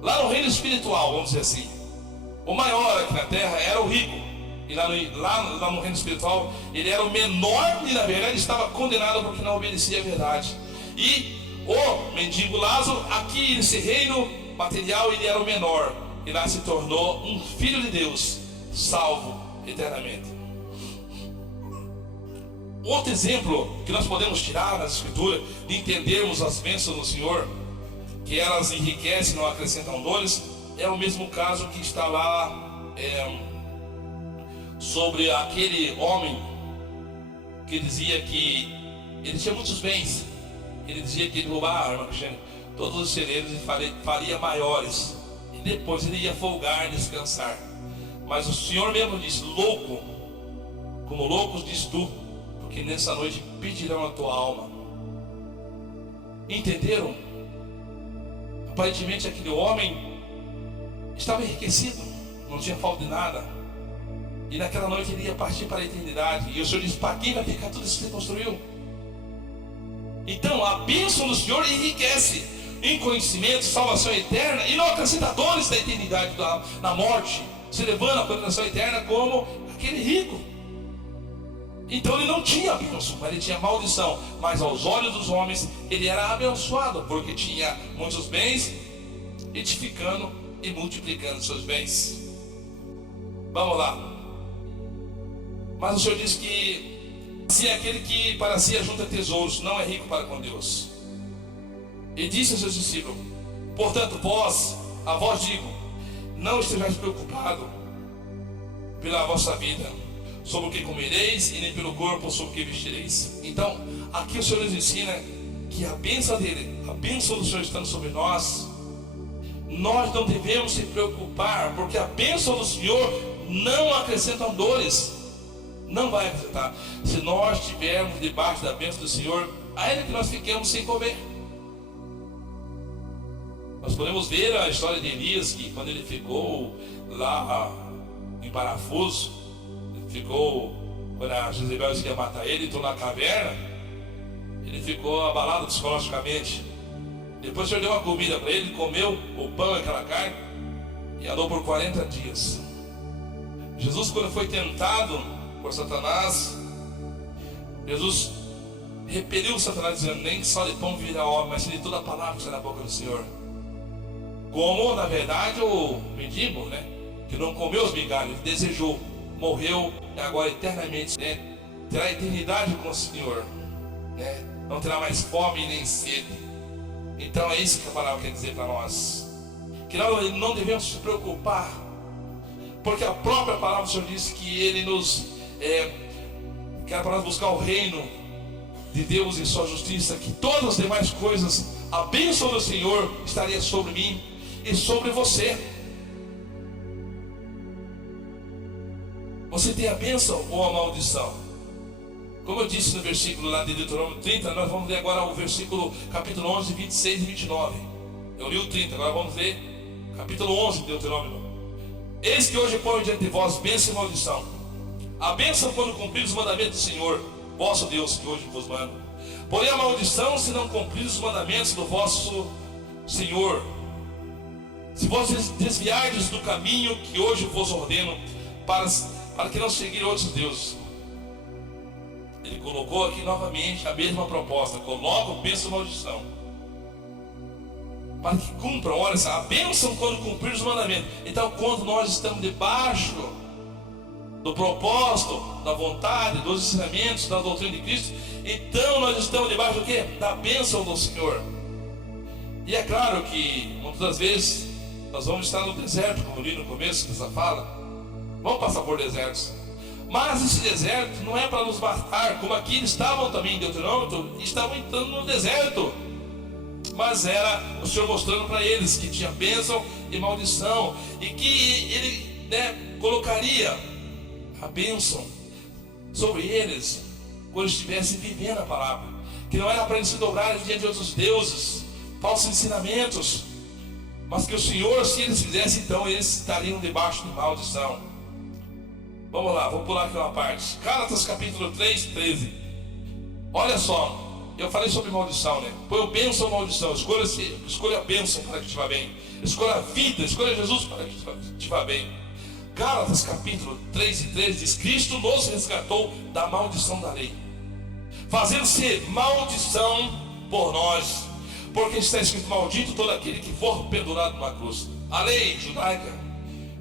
Lá no reino espiritual, vamos dizer assim, o maior aqui na terra era o rico. E lá no reino espiritual, ele era o menor e na verdade estava condenado porque não obedecia à verdade. E o mendigo Lázaro, aqui nesse reino material, ele era o menor. E lá se tornou um filho de Deus, salvo eternamente. Outro exemplo que nós podemos tirar nas Escrituras, de entendermos as bênçãos do Senhor, que elas enriquecem, não acrescentam dores, é o mesmo caso que está lá sobre aquele homem que dizia que ele tinha muitos bens. Ele dizia que ele roubava todos os celeiros e faria maiores. Depois ele ia folgar, descansar. Mas o Senhor mesmo disse: louco, como loucos diz tu, porque nessa noite pedirão a tua alma. Entenderam? Aparentemente aquele homem estava enriquecido, não tinha falta de nada. E naquela noite ele ia partir para a eternidade. E o Senhor disse: para quem vai ficar tudo isso que você construiu? Então a bênção do Senhor enriquece em conhecimento, salvação eterna, e não acrescenta dores da eternidade, na morte, se levando à condenação eterna como aquele rico. Então ele não tinha bênção, mas ele tinha maldição. Mas aos olhos dos homens ele era abençoado, porque tinha muitos bens, edificando e multiplicando seus bens. Vamos lá. Mas o Senhor diz que se aquele que para si ajunta tesouros não é rico para com Deus. E disse aos seus discípulos: portanto, a vós digo, não estejais preocupados pela vossa vida, sobre o que comereis, e nem pelo corpo, sobre o que vestireis. Então, aqui o Senhor nos ensina que a bênção dele, a bênção do Senhor estando sobre nós, nós não devemos se preocupar, porque a bênção do Senhor não acrescenta dores. Não vai acrescentar. Se nós estivermos debaixo da bênção do Senhor, ainda que nós fiquemos sem comer. Nós podemos ver a história de Elias, que quando ele ficou lá em parafuso, ficou, quando a Jezebel ia matar ele, entrou na caverna, ele ficou abalado psicologicamente. Depois o Senhor deu uma comida para ele, comeu o pão e aquela carne, e andou por 40 dias. Jesus, quando foi tentado por Satanás, Jesus repeliu Satanás, dizendo: nem só de pão viverá o homem, mas de toda a palavra que sai da boca do Senhor. Como, na verdade, o mendigo, que não comeu os migalhos, desejou, morreu, e agora eternamente, terá eternidade com o Senhor, não terá mais fome nem sede. Então é isso que a palavra quer dizer para nós, que nós não devemos se preocupar, porque a própria palavra do Senhor diz que Ele nos que era para nós buscar o reino de Deus e sua justiça, que todas as demais coisas, a bênção do Senhor estaria sobre mim e sobre você. Você tem a bênção ou a maldição? Como eu disse no versículo lá de Deuteronômio 30, nós vamos ler agora o versículo capítulo 11, 26 e 29. Eu li o 30, agora vamos ler capítulo 11 de Deuteronômio. Eis que hoje ponho diante de vós bênção e maldição. A bênção quando cumprir os mandamentos do Senhor, vosso Deus, que hoje vos mando. Porém a maldição se não cumprir os mandamentos do vosso Senhor. Se vós desviardes do caminho que hoje vos ordeno, para que não seguir outros deuses. Ele colocou aqui novamente a mesma proposta. Coloca bênção e maldição, para que cumpram. Olha só, a bênção quando cumprir os mandamentos. Então, quando nós estamos debaixo do propósito, da vontade, dos ensinamentos, da doutrina de Cristo, então nós estamos debaixo do quê? Da bênção do Senhor. E é claro que muitas das vezes nós vamos estar no deserto, como eu li no começo dessa fala. Vamos passar por desertos. Mas esse deserto não é para nos matar, como aqui eles estavam também em Deuteronômio, estavam entrando no deserto. Mas era o Senhor mostrando para eles que tinha bênção e maldição, e que Ele colocaria a bênção sobre eles quando estivessem vivendo a palavra, que não era para eles se dobrarem diante de outros deuses, falsos ensinamentos, mas que o Senhor, se eles fizessem, então eles estariam debaixo de maldição. Vamos lá, vou pular aqui uma parte. Gálatas capítulo 3, 13. Olha só, eu falei sobre maldição, Põe bênção ou maldição. Escolha a bênção para que te vá bem. Escolha a vida, escolha Jesus para que te vá bem. Gálatas capítulo 3 e 13 diz: Cristo nos resgatou da maldição da lei, fazendo-se maldição por nós, porque está escrito: maldito todo aquele que for pendurado numa cruz. A lei judaica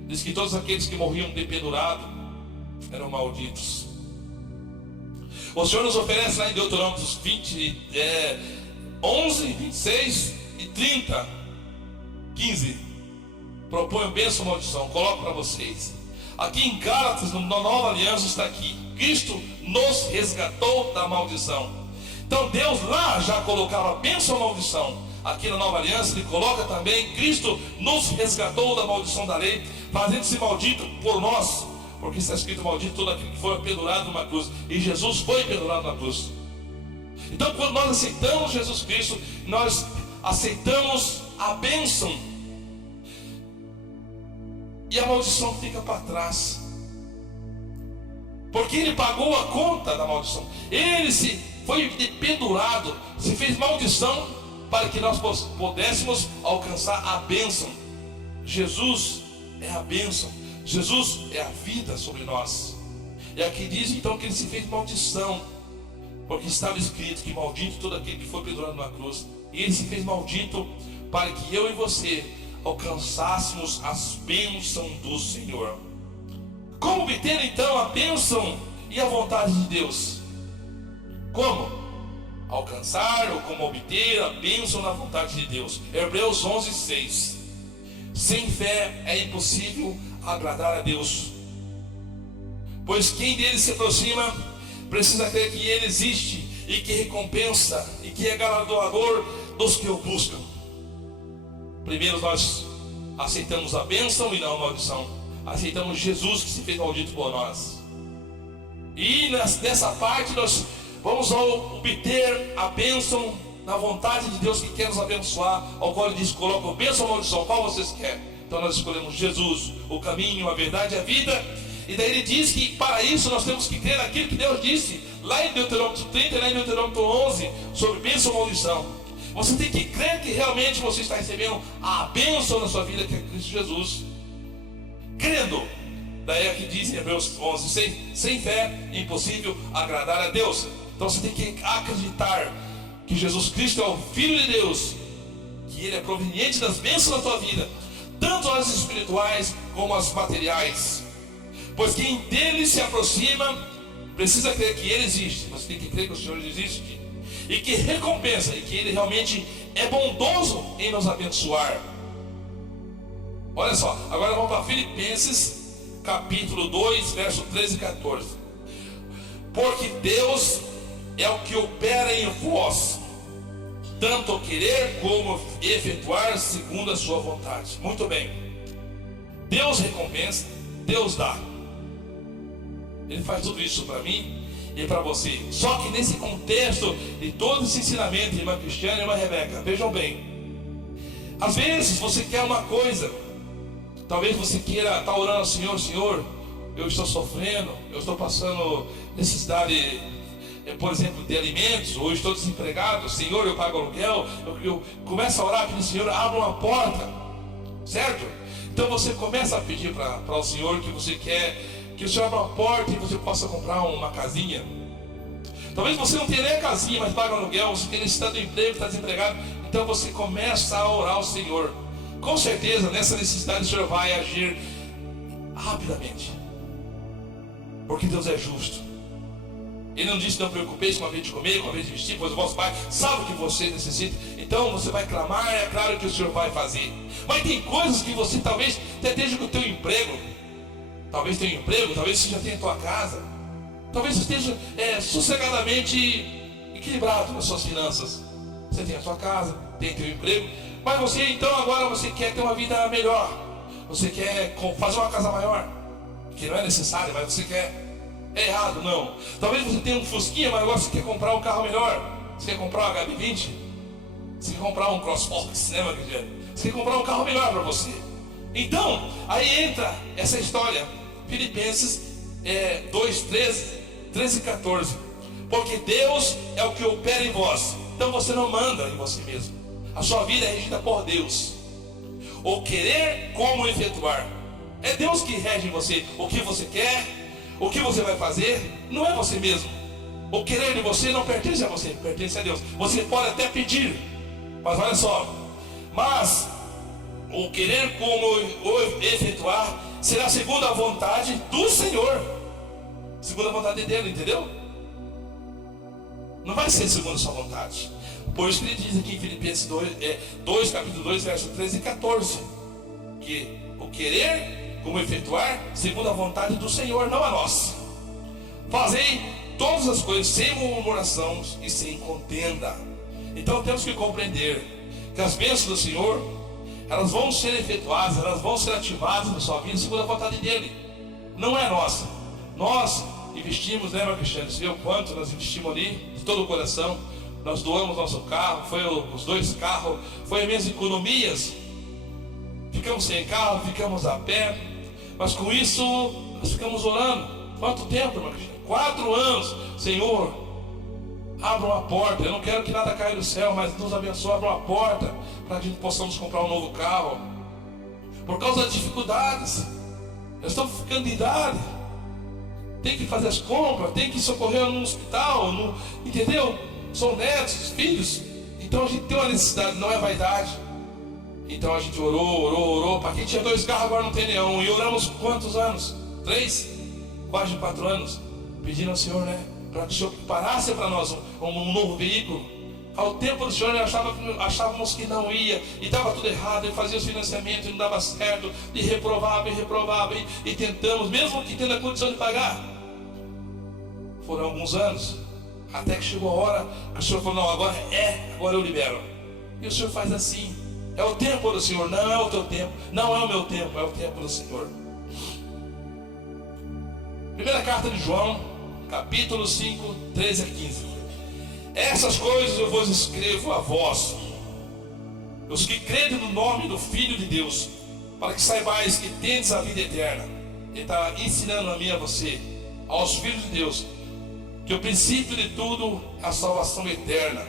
diz que todos aqueles que morriam dependurados eram malditos. O Senhor nos oferece lá em Deuteronômio 11, 26 e 30, 15. Proponho bênção ou maldição. Coloco para vocês. Aqui em Gálatas, na nova aliança, está aqui: Cristo nos resgatou da maldição. Então Deus lá já colocava bênção ou maldição. Aqui na nova aliança Ele coloca também: Cristo nos resgatou da maldição da lei, fazendo-se maldito por nós, porque está escrito: maldito todo aquele que for pendurado numa cruz. E Jesus foi pendurado na cruz. Então, quando nós aceitamos Jesus Cristo, nós aceitamos a bênção, e a maldição fica para trás, porque Ele pagou a conta da maldição. Ele foi pendurado, se fez maldição para que nós pudéssemos alcançar a bênção. Jesus é a bênção, Jesus é a vida sobre nós. E aqui diz então que ele se fez maldição, porque estava escrito que maldito todo aquele que foi pendurado na cruz. E ele se fez maldito para que eu e você alcançássemos as bênçãos do Senhor. Como obter então a bênção e a vontade de Deus? Como alcançar ou como obter a bênção na vontade de Deus? Hebreus 11:6. Sem fé é impossível agradar a Deus, pois quem dele se aproxima precisa crer que ele existe e que recompensa e que é galardoador dos que o buscam. Primeiro nós aceitamos a bênção e não a maldição. Aceitamos Jesus que se fez maldito por nós. E nessa parte nós vamos obter a bênção na vontade de Deus que quer nos abençoar, ao qual ele diz: coloca bênção ou maldição, qual vocês querem? Então nós escolhemos Jesus, o caminho, a verdade e a vida. E daí ele diz que para isso nós temos que crer naquilo que Deus disse lá em Deuteronômio 30 e lá em Deuteronômio 11 sobre bênção ou maldição. Você tem que crer que realmente você está recebendo a bênção na sua vida, que é Cristo Jesus. Crendo, daí aqui diz em Hebreus 11, sem fé é impossível agradar a Deus. Então você tem que acreditar que Jesus Cristo é o Filho de Deus, que Ele é proveniente das bênçãos da tua vida, tanto as espirituais como as materiais. Pois quem dele se aproxima precisa crer que Ele existe. Você tem que crer que o Senhor existe e que recompensa, e que Ele realmente é bondoso em nos abençoar. Olha só, agora vamos para Filipenses capítulo 2, verso 13 e 14. Porque Deus é o que opera em vós, tanto querer como efetuar segundo a sua vontade. Muito bem. Deus recompensa, Deus dá. Ele faz tudo isso para mim e para você. Só que nesse contexto de todo esse ensinamento, irmã Cristiana e irmã Rebeca, vejam bem, às vezes você quer uma coisa, talvez você queira estar orando ao Senhor: Senhor, eu estou sofrendo, eu estou passando necessidade, por exemplo, de alimentos, ou estou desempregado, Senhor, eu pago aluguel. Eu começo a orar pedindo: Senhor, abra uma porta, certo? Então você começa a pedir para o Senhor que você quer que o Senhor abra uma porta e você possa comprar uma casinha. Talvez você não tenha nem a casinha, mas paga aluguel, você tem necessidade de emprego, está desempregado. Então você começa a orar ao Senhor. Com certeza nessa necessidade o Senhor vai agir rapidamente, porque Deus é justo. Ele não disse: não preocupeis com a vez de comer, com a vez de vestir, pois o vosso Pai sabe o que você necessita. Então você vai clamar, é claro que o Senhor vai fazer. Mas tem coisas que você talvez até esteja com o teu emprego, talvez tenha um emprego, talvez você já tenha a tua casa, talvez você esteja sossegadamente equilibrado nas suas finanças. Você tem a sua casa, tem o teu emprego, mas você então agora você quer ter uma vida melhor, você quer fazer uma casa maior, que não é necessário, mas você quer. É errado, não. Talvez você tenha um Fusquinha, mas agora você quer comprar um carro melhor. Você quer comprar um HB20, você quer comprar um CrossFox, né, meu querido? Você quer comprar um carro melhor para você. Então, aí entra essa história, Filipenses 2, 13 e 14. Porque Deus é o que opera em vós. Então você não manda em você mesmo. A sua vida é regida por Deus. O querer como efetuar. É Deus que rege em você. O que você quer, o que você vai fazer, não é você mesmo. O querer de você não pertence a você, pertence a Deus. Você pode até pedir, mas olha só. Mas o querer como o efetuar será segundo a vontade do Senhor, segundo a vontade dele, entendeu? Não vai ser segundo a sua vontade. Por isso que ele diz aqui em Filipenses 2, capítulo 2, verso 13 e 14, que o querer como efetuar segundo a vontade do Senhor, não a nossa. Fazei todas as coisas sem murmuração e sem contenda. Então temos que compreender que as bênçãos do Senhor, elas vão ser efetuadas, elas vão ser ativadas na sua vida segundo a vontade dele, não é nossa. Nós investimos, né, meu Cristiano? Você viu o quanto nós investimos ali, de todo o coração. Nós doamos nosso carro, foi os 2 carros, foi as minhas economias. Ficamos sem carro, ficamos a pé, mas com isso nós ficamos orando. Quanto tempo, meu Cristiano? 4 anos. Senhor, abra uma porta. Eu não quero que nada caia do céu, mas nos abençoe, abra uma porta para que possamos comprar um novo carro. Por causa das dificuldades, nós estamos ficando de idade. tem que fazer as compras, tem que socorrer no hospital, entendeu? São netos, filhos. Então a gente tem uma necessidade, não é vaidade. Então a gente orou. Para quem tinha 2 carros, agora não tem nenhum. E oramos quantos anos? 3? Quase 4 anos. Pedindo ao Senhor, né? Para que o Senhor preparasse para nós um novo veículo. Ao tempo do Senhor, achávamos que não ia, e estava tudo errado, e fazia os financiamentos e não dava certo, e reprovava, e tentamos, mesmo que tendo a condição de pagar. Foram alguns anos, até que chegou a hora que o Senhor falou: não, agora eu libero. E o Senhor faz assim. É o tempo do Senhor, não é o teu tempo, não é o meu tempo, é o tempo do Senhor. Primeira carta de João, capítulo 5, 13 a 15. Essas coisas eu vos escrevo a vós, os que creem no nome do Filho de Deus, para que saibais que tendes a vida eterna. Ele está ensinando a mim e a você, aos filhos de Deus, que o princípio de tudo é a salvação eterna.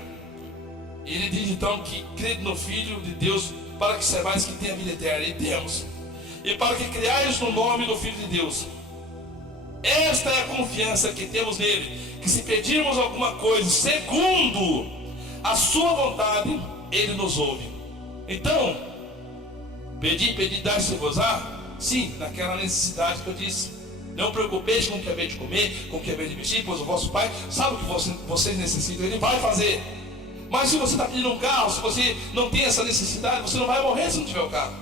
E ele diz então que crede no Filho de Deus, para que saibais que tem a vida eterna. E temos. E para que creais no nome do Filho de Deus. Esta é a confiança que temos nele, que se pedirmos alguma coisa segundo a sua vontade, ele nos ouve. Então, pedi, dar-se-vos-á. Sim, naquela necessidade que eu disse. Não preocupeis com o que é bem de comer, com o que é bem de vestir, pois o vosso Pai sabe o que vocês necessitam, ele vai fazer. Mas se você está pedindo um carro, se você não tem essa necessidade, você não vai morrer se não tiver o carro.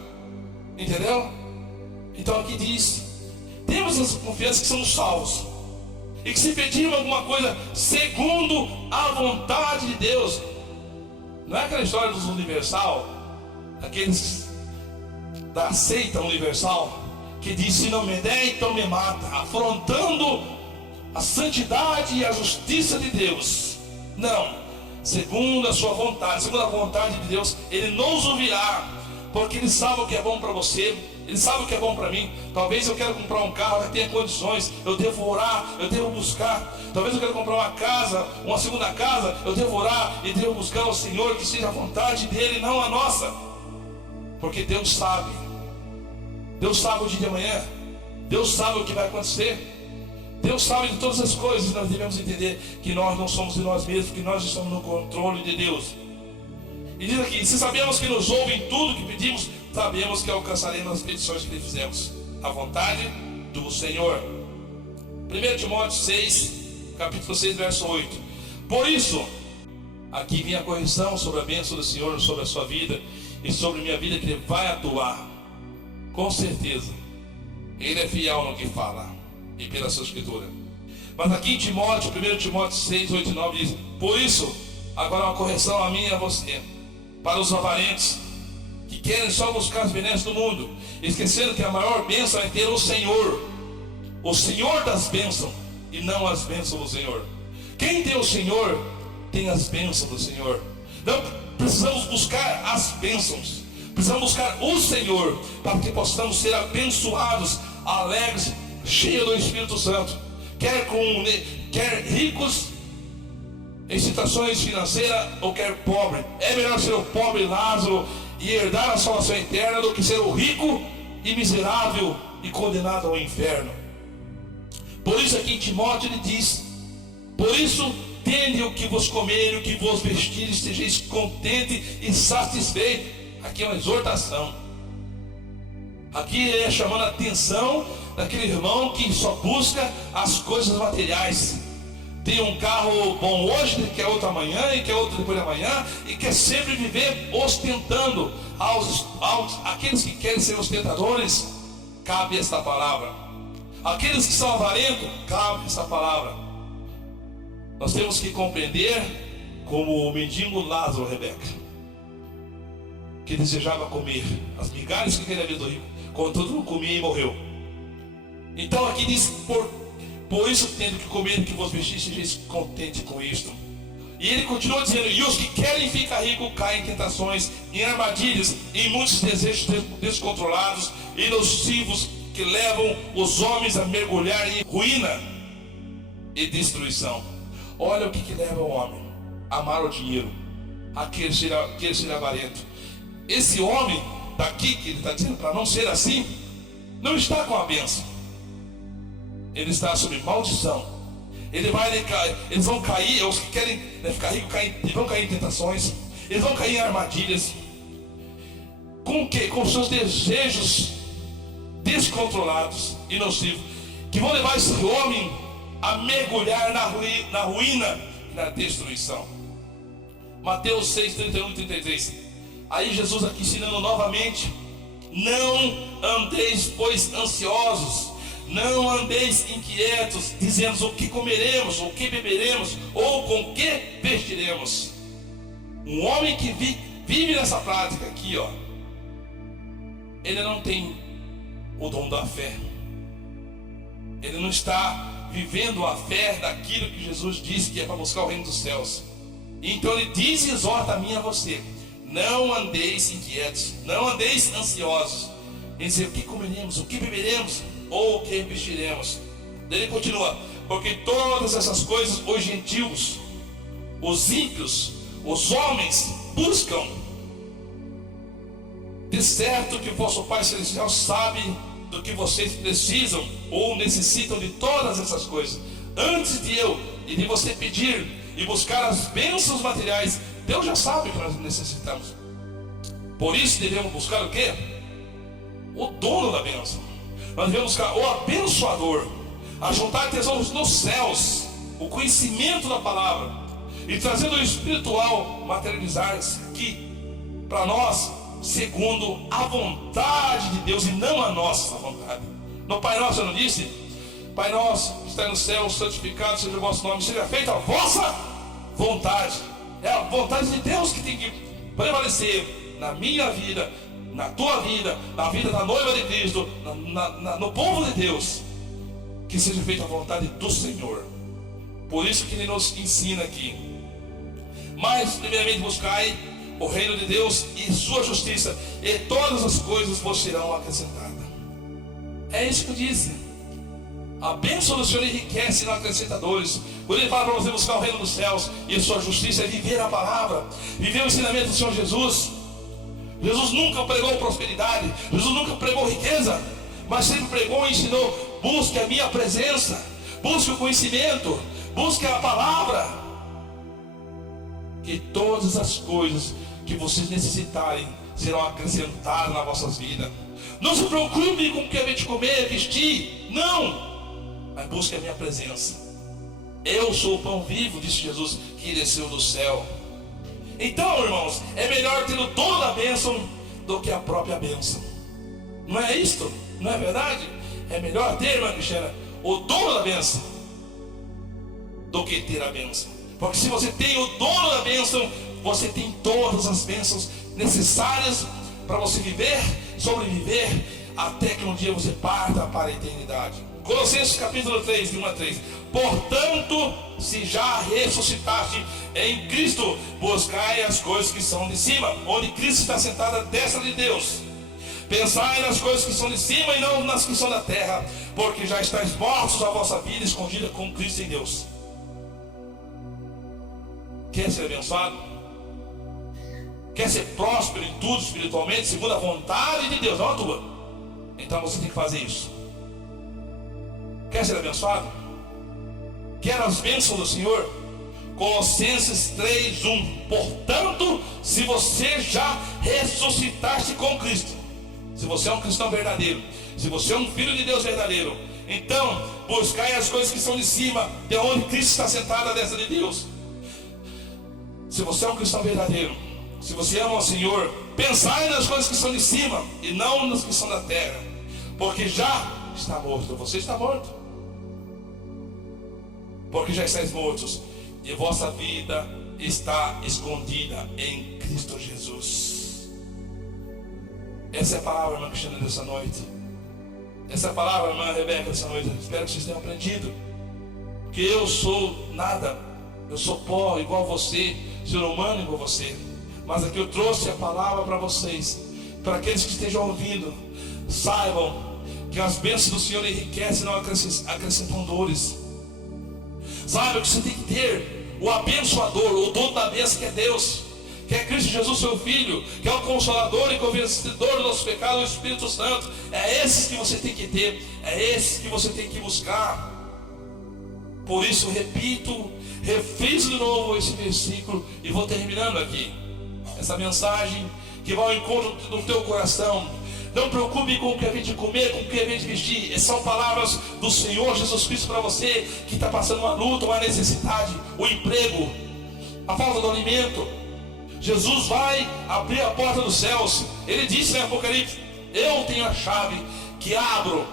Entendeu? Então aqui diz: temos essa confiança que somos salvos, e que se pedirmos alguma coisa segundo a vontade de Deus. Não é aquela história dos universal, aqueles da seita universal, que diz: se não me der, então me mata, afrontando a santidade e a justiça de Deus. Não, segundo a sua vontade, segundo a vontade de Deus, ele nos ouvirá, porque ele sabe o que é bom para você, ele sabe o que é bom para mim. Talvez eu quero comprar um carro que tenha condições, eu devo orar, eu devo buscar. Talvez eu quero comprar uma casa, uma segunda casa, eu devo orar e devo buscar ao Senhor, que seja a vontade dele, não a nossa. Porque Deus sabe o dia de amanhã, Deus sabe o que vai acontecer, Deus sabe de todas as coisas. Nós devemos entender que nós não somos de nós mesmos, que nós estamos no controle de Deus. E diz aqui: se sabemos que nos ouve em tudo que pedimos, sabemos que alcançaremos as petições que lhe fizemos, a vontade do Senhor. 1 Timóteo 6, capítulo 6, verso 8. Por isso, aqui vem a correção sobre a bênção do Senhor, sobre a sua vida e sobre a minha vida, que Ele vai atuar. Com certeza, Ele é fiel no que fala e pela sua escritura. Mas aqui em Timóteo, 1 Timóteo 6, 8 e 9 diz: por isso, agora uma correção a mim e a você, para os avarentos, que querem só buscar as benesses do mundo, esquecendo que a maior bênção é ter o Senhor das bênçãos, e não as bênçãos do Senhor. Quem tem o Senhor, tem as bênçãos do Senhor. Não precisamos buscar as bênçãos, precisamos buscar o Senhor, para que possamos ser abençoados, alegres, cheios do Espírito Santo, quer ricos em situações financeiras, ou quer pobre. É melhor ser o pobre Lázaro e herdar a salvação eterna, do que ser o rico e miserável e condenado ao inferno. Por isso aqui em Timóteo ele diz: por isso tende o que vos comer e o que vos vestir, estejais contente e satisfeito. Aqui é uma exortação. Aqui ele é chamando a atenção daquele irmão que só busca as coisas materiais. Tem um carro bom hoje, quer outro amanhã, e quer outro depois de amanhã, e quer sempre viver ostentando. Aqueles que querem ser ostentadores, cabe esta palavra. Aqueles que são avarentos, cabe essa palavra. Nós temos que compreender como o mendigo Lázaro, Rebeca, que desejava comer as migalhas que queria ver do rico, contudo não comia e morreu. Então aqui diz: por isso tendo que comer e que vos vestir, sejais contente com isto. E ele continua dizendo: e os que querem ficar ricos caem em tentações, em armadilhas, em muitos desejos descontrolados e nocivos, que levam os homens a mergulhar em ruína e destruição. Olha o que leva o homem: amar o dinheiro, a querer ser avarento. Esse homem daqui, que ele está dizendo para não ser assim, não está com a bênção. ele está sob maldição. Eles vão cair, os que querem ficar ricos, eles vão cair em tentações, eles vão cair em armadilhas. Com o quê? Com seus desejos descontrolados e nocivos, que vão levar esse homem a mergulhar na ruína e na destruição. Mateus 6, 31 e 33. Aí Jesus aqui ensinando novamente: não andeis, pois, ansiosos, não andeis inquietos, dizendo o que comeremos, o que beberemos, ou com que vestiremos. Um homem que vive nessa prática aqui, ó, ele não tem o dom da fé. Ele não está vivendo a fé daquilo que Jesus disse que é para buscar o reino dos céus. Então ele diz e exorta a mim e a você: não andeis inquietos, não andeis ansiosos, em dizer o que comeremos, o que beberemos, ou o que vestiremos. Ele continua: porque todas essas coisas os gentios, os ímpios, os homens buscam. De certo que o vosso Pai Celestial sabe do que vocês precisam ou necessitam de todas essas coisas. Antes de eu e de você pedir e buscar as bênçãos materiais, Deus já sabe o que nós necessitamos. Por isso devemos buscar o quê? O dono da bênção. Nós devemos buscar o abençoador, ajuntar tesouros nos céus, o conhecimento da palavra, e trazendo o espiritual materializar-se aqui para nós, segundo a vontade de Deus e não a nossa vontade. No Pai Nosso, eu não disse: Pai nosso que está no céu, santificado seja o vosso nome, seja feita a vossa vontade. É a vontade de Deus que tem que prevalecer na minha vida, na tua vida, na vida da noiva de Cristo, no povo de Deus. Que seja feita a vontade do Senhor. Por isso que Ele nos ensina aqui: mas primeiramente buscai o reino de Deus e sua justiça, e todas as coisas vos serão acrescentadas. É isso que eu disse. A bênção do Senhor enriquece e não acrescenta dores. Quando Ele fala para você buscar o reino dos céus e a sua justiça, é viver a palavra, viver o ensinamento do Senhor Jesus. Jesus nunca pregou prosperidade, Jesus nunca pregou riqueza, mas sempre pregou e ensinou: busque a minha presença, busque o conhecimento, busque a palavra, que todas as coisas que vocês necessitarem serão acrescentadas nas vossas vidas. Não se preocupe com o que a gente comer, vestir, não, mas busque a minha presença. Eu sou o pão vivo, disse Jesus, que desceu do céu. Então, irmãos, é melhor ter o dono da bênção do que a própria bênção. Não é isto? Não é verdade? É melhor ter, irmã Cristiana, o dono da bênção do que ter a bênção. Porque se você tem o dono da bênção, você tem todas as bênçãos necessárias para você viver, sobreviver, até que um dia você parta para a eternidade. Colossenses capítulo 3, de 1 a 3. Portanto, se já ressuscitaste em Cristo, buscai as coisas que são de cima, onde Cristo está sentado à destra de Deus. Pensai nas coisas que são de cima e não nas que são da terra, porque já estáis mortos a vossa vida escondida com Cristo em Deus. Quer ser abençoado? Quer ser próspero em tudo espiritualmente, segundo a vontade de Deus, não a tua? Então você tem que fazer isso. Quer ser abençoado? Quer as bênçãos do Senhor? Colossenses 3:1. Portanto, se você já ressuscitaste com Cristo, se você é um cristão verdadeiro, se você é um filho de Deus verdadeiro, então buscai as coisas que são de cima, de onde Cristo está sentado à destra de Deus. Se você é um cristão verdadeiro, se você ama o Senhor, pensai nas coisas que são de cima e não nas que são da terra, porque já está morto. Você está morto, porque já estáis mortos e vossa vida está escondida em Cristo Jesus. Essa é a palavra, irmã Cristiana, dessa noite. Essa é a palavra, irmã Rebeca, dessa noite. Espero que vocês tenham aprendido que eu sou nada, eu sou pó igual você, ser humano igual você. Mas aqui eu trouxe a palavra para vocês, para aqueles que estejam ouvindo, saibam que as bênçãos do Senhor enriquecem e não acrescentam dores. Saiba que você tem que ter o abençoador, o dono da bênção, que é Deus, que é Cristo Jesus, seu Filho, que é o Consolador e convencedor do nosso pecado, o Espírito Santo. É esses que você tem que ter, é esses que você tem que buscar. Por isso eu repito, refriso de novo esse versículo e vou terminando aqui essa mensagem que vai ao encontro do teu coração. Não preocupe com o que a gente comer, com o que a gente vestir. São palavras do Senhor Jesus Cristo para você que está passando uma luta, uma necessidade, o emprego, a falta do alimento. Jesus vai abrir a porta dos céus. Ele disse em Apocalipse: eu tenho a chave que abro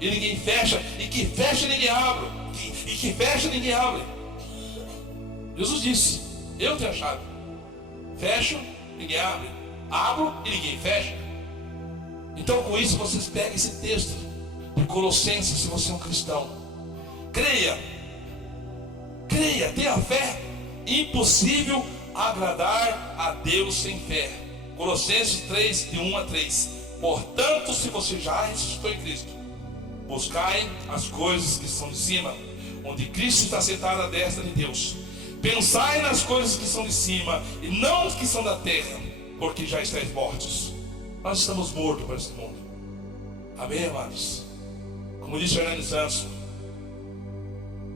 e ninguém fecha, e que fecha e ninguém abre, e que fecha e ninguém abre. Jesus disse: eu tenho a chave. Fecho, ninguém abre. Abro e ninguém fecha. Então com isso vocês pegam esse texto de Colossenses, se você é um cristão. Creia, tenha fé. Impossível agradar a Deus sem fé. Colossenses 3, de 1 a 3. Portanto, se você já ressuscitou em Cristo, buscai as coisas que são de cima, onde Cristo está sentado à destra de Deus. Pensai nas coisas que são de cima e não as que são da terra, porque já estáis mortos. Nós estamos mortos para esse mundo. Amém, amados? Como disse Hernani Santos,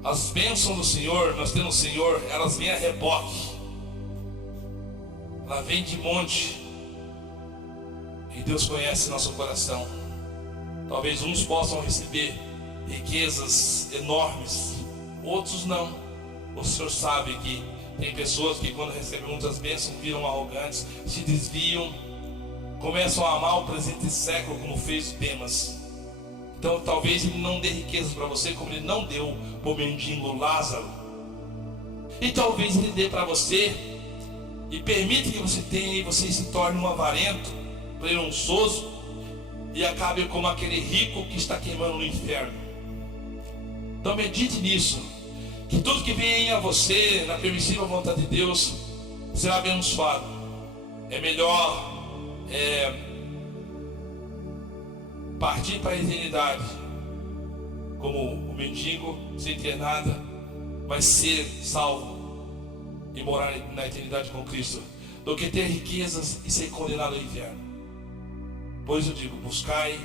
as bênçãos do Senhor, nós temos o Senhor, elas vêm a reboque. Ela vem de monte. E Deus conhece nosso coração. Talvez uns possam receber riquezas enormes, outros não. O Senhor sabe que tem pessoas que quando recebem muitas bênçãos viram arrogantes, se desviam, começam a amar o presente século como fez Demas. Então talvez Ele não dê riquezas para você como Ele não deu para o mendigo Lázaro. E talvez Ele dê para você e permita que você tenha e você se torne um avarento, presunçoso, e acabe como aquele rico que está queimando no inferno. Então medite nisso, que tudo que vem a você na permissível vontade de Deus será abençoado. É melhor partir para a eternidade como o mendigo sem ter nada, mas ser salvo e morar na eternidade com Cristo, do que ter riquezas e ser condenado ao inferno. Pois eu digo, buscai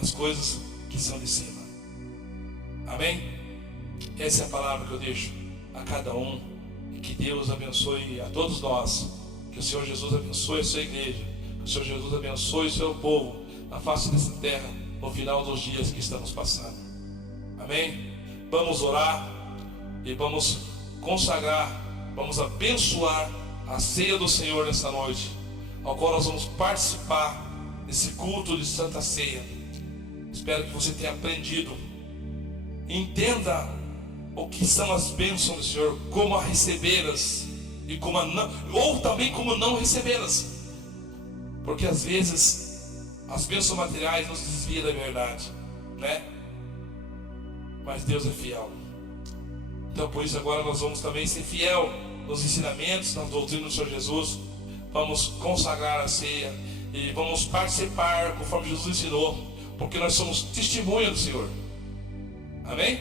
as coisas que são de cima. Amém? Essa é a palavra que eu deixo a cada um. E que Deus abençoe a todos nós. Que o Senhor Jesus abençoe a sua igreja. Que o Senhor Jesus abençoe o seu povo na face dessa terra, no final dos dias que estamos passando. Amém? Vamos orar e vamos consagrar, vamos abençoar a ceia do Senhor nessa noite, ao qual nós vamos participar desse culto de Santa Ceia. Espero que você tenha aprendido. Entenda o que são as bênçãos do Senhor, como a recebê-las e como a não, ou também como não recebê-las. Porque às vezes as bênçãos materiais nos desviam da verdade, né? Mas Deus é fiel. Então por isso agora nós vamos também ser fiel nos ensinamentos, na doutrina do Senhor Jesus. Vamos consagrar a ceia e vamos participar conforme Jesus ensinou, porque nós somos testemunha do Senhor. Amém?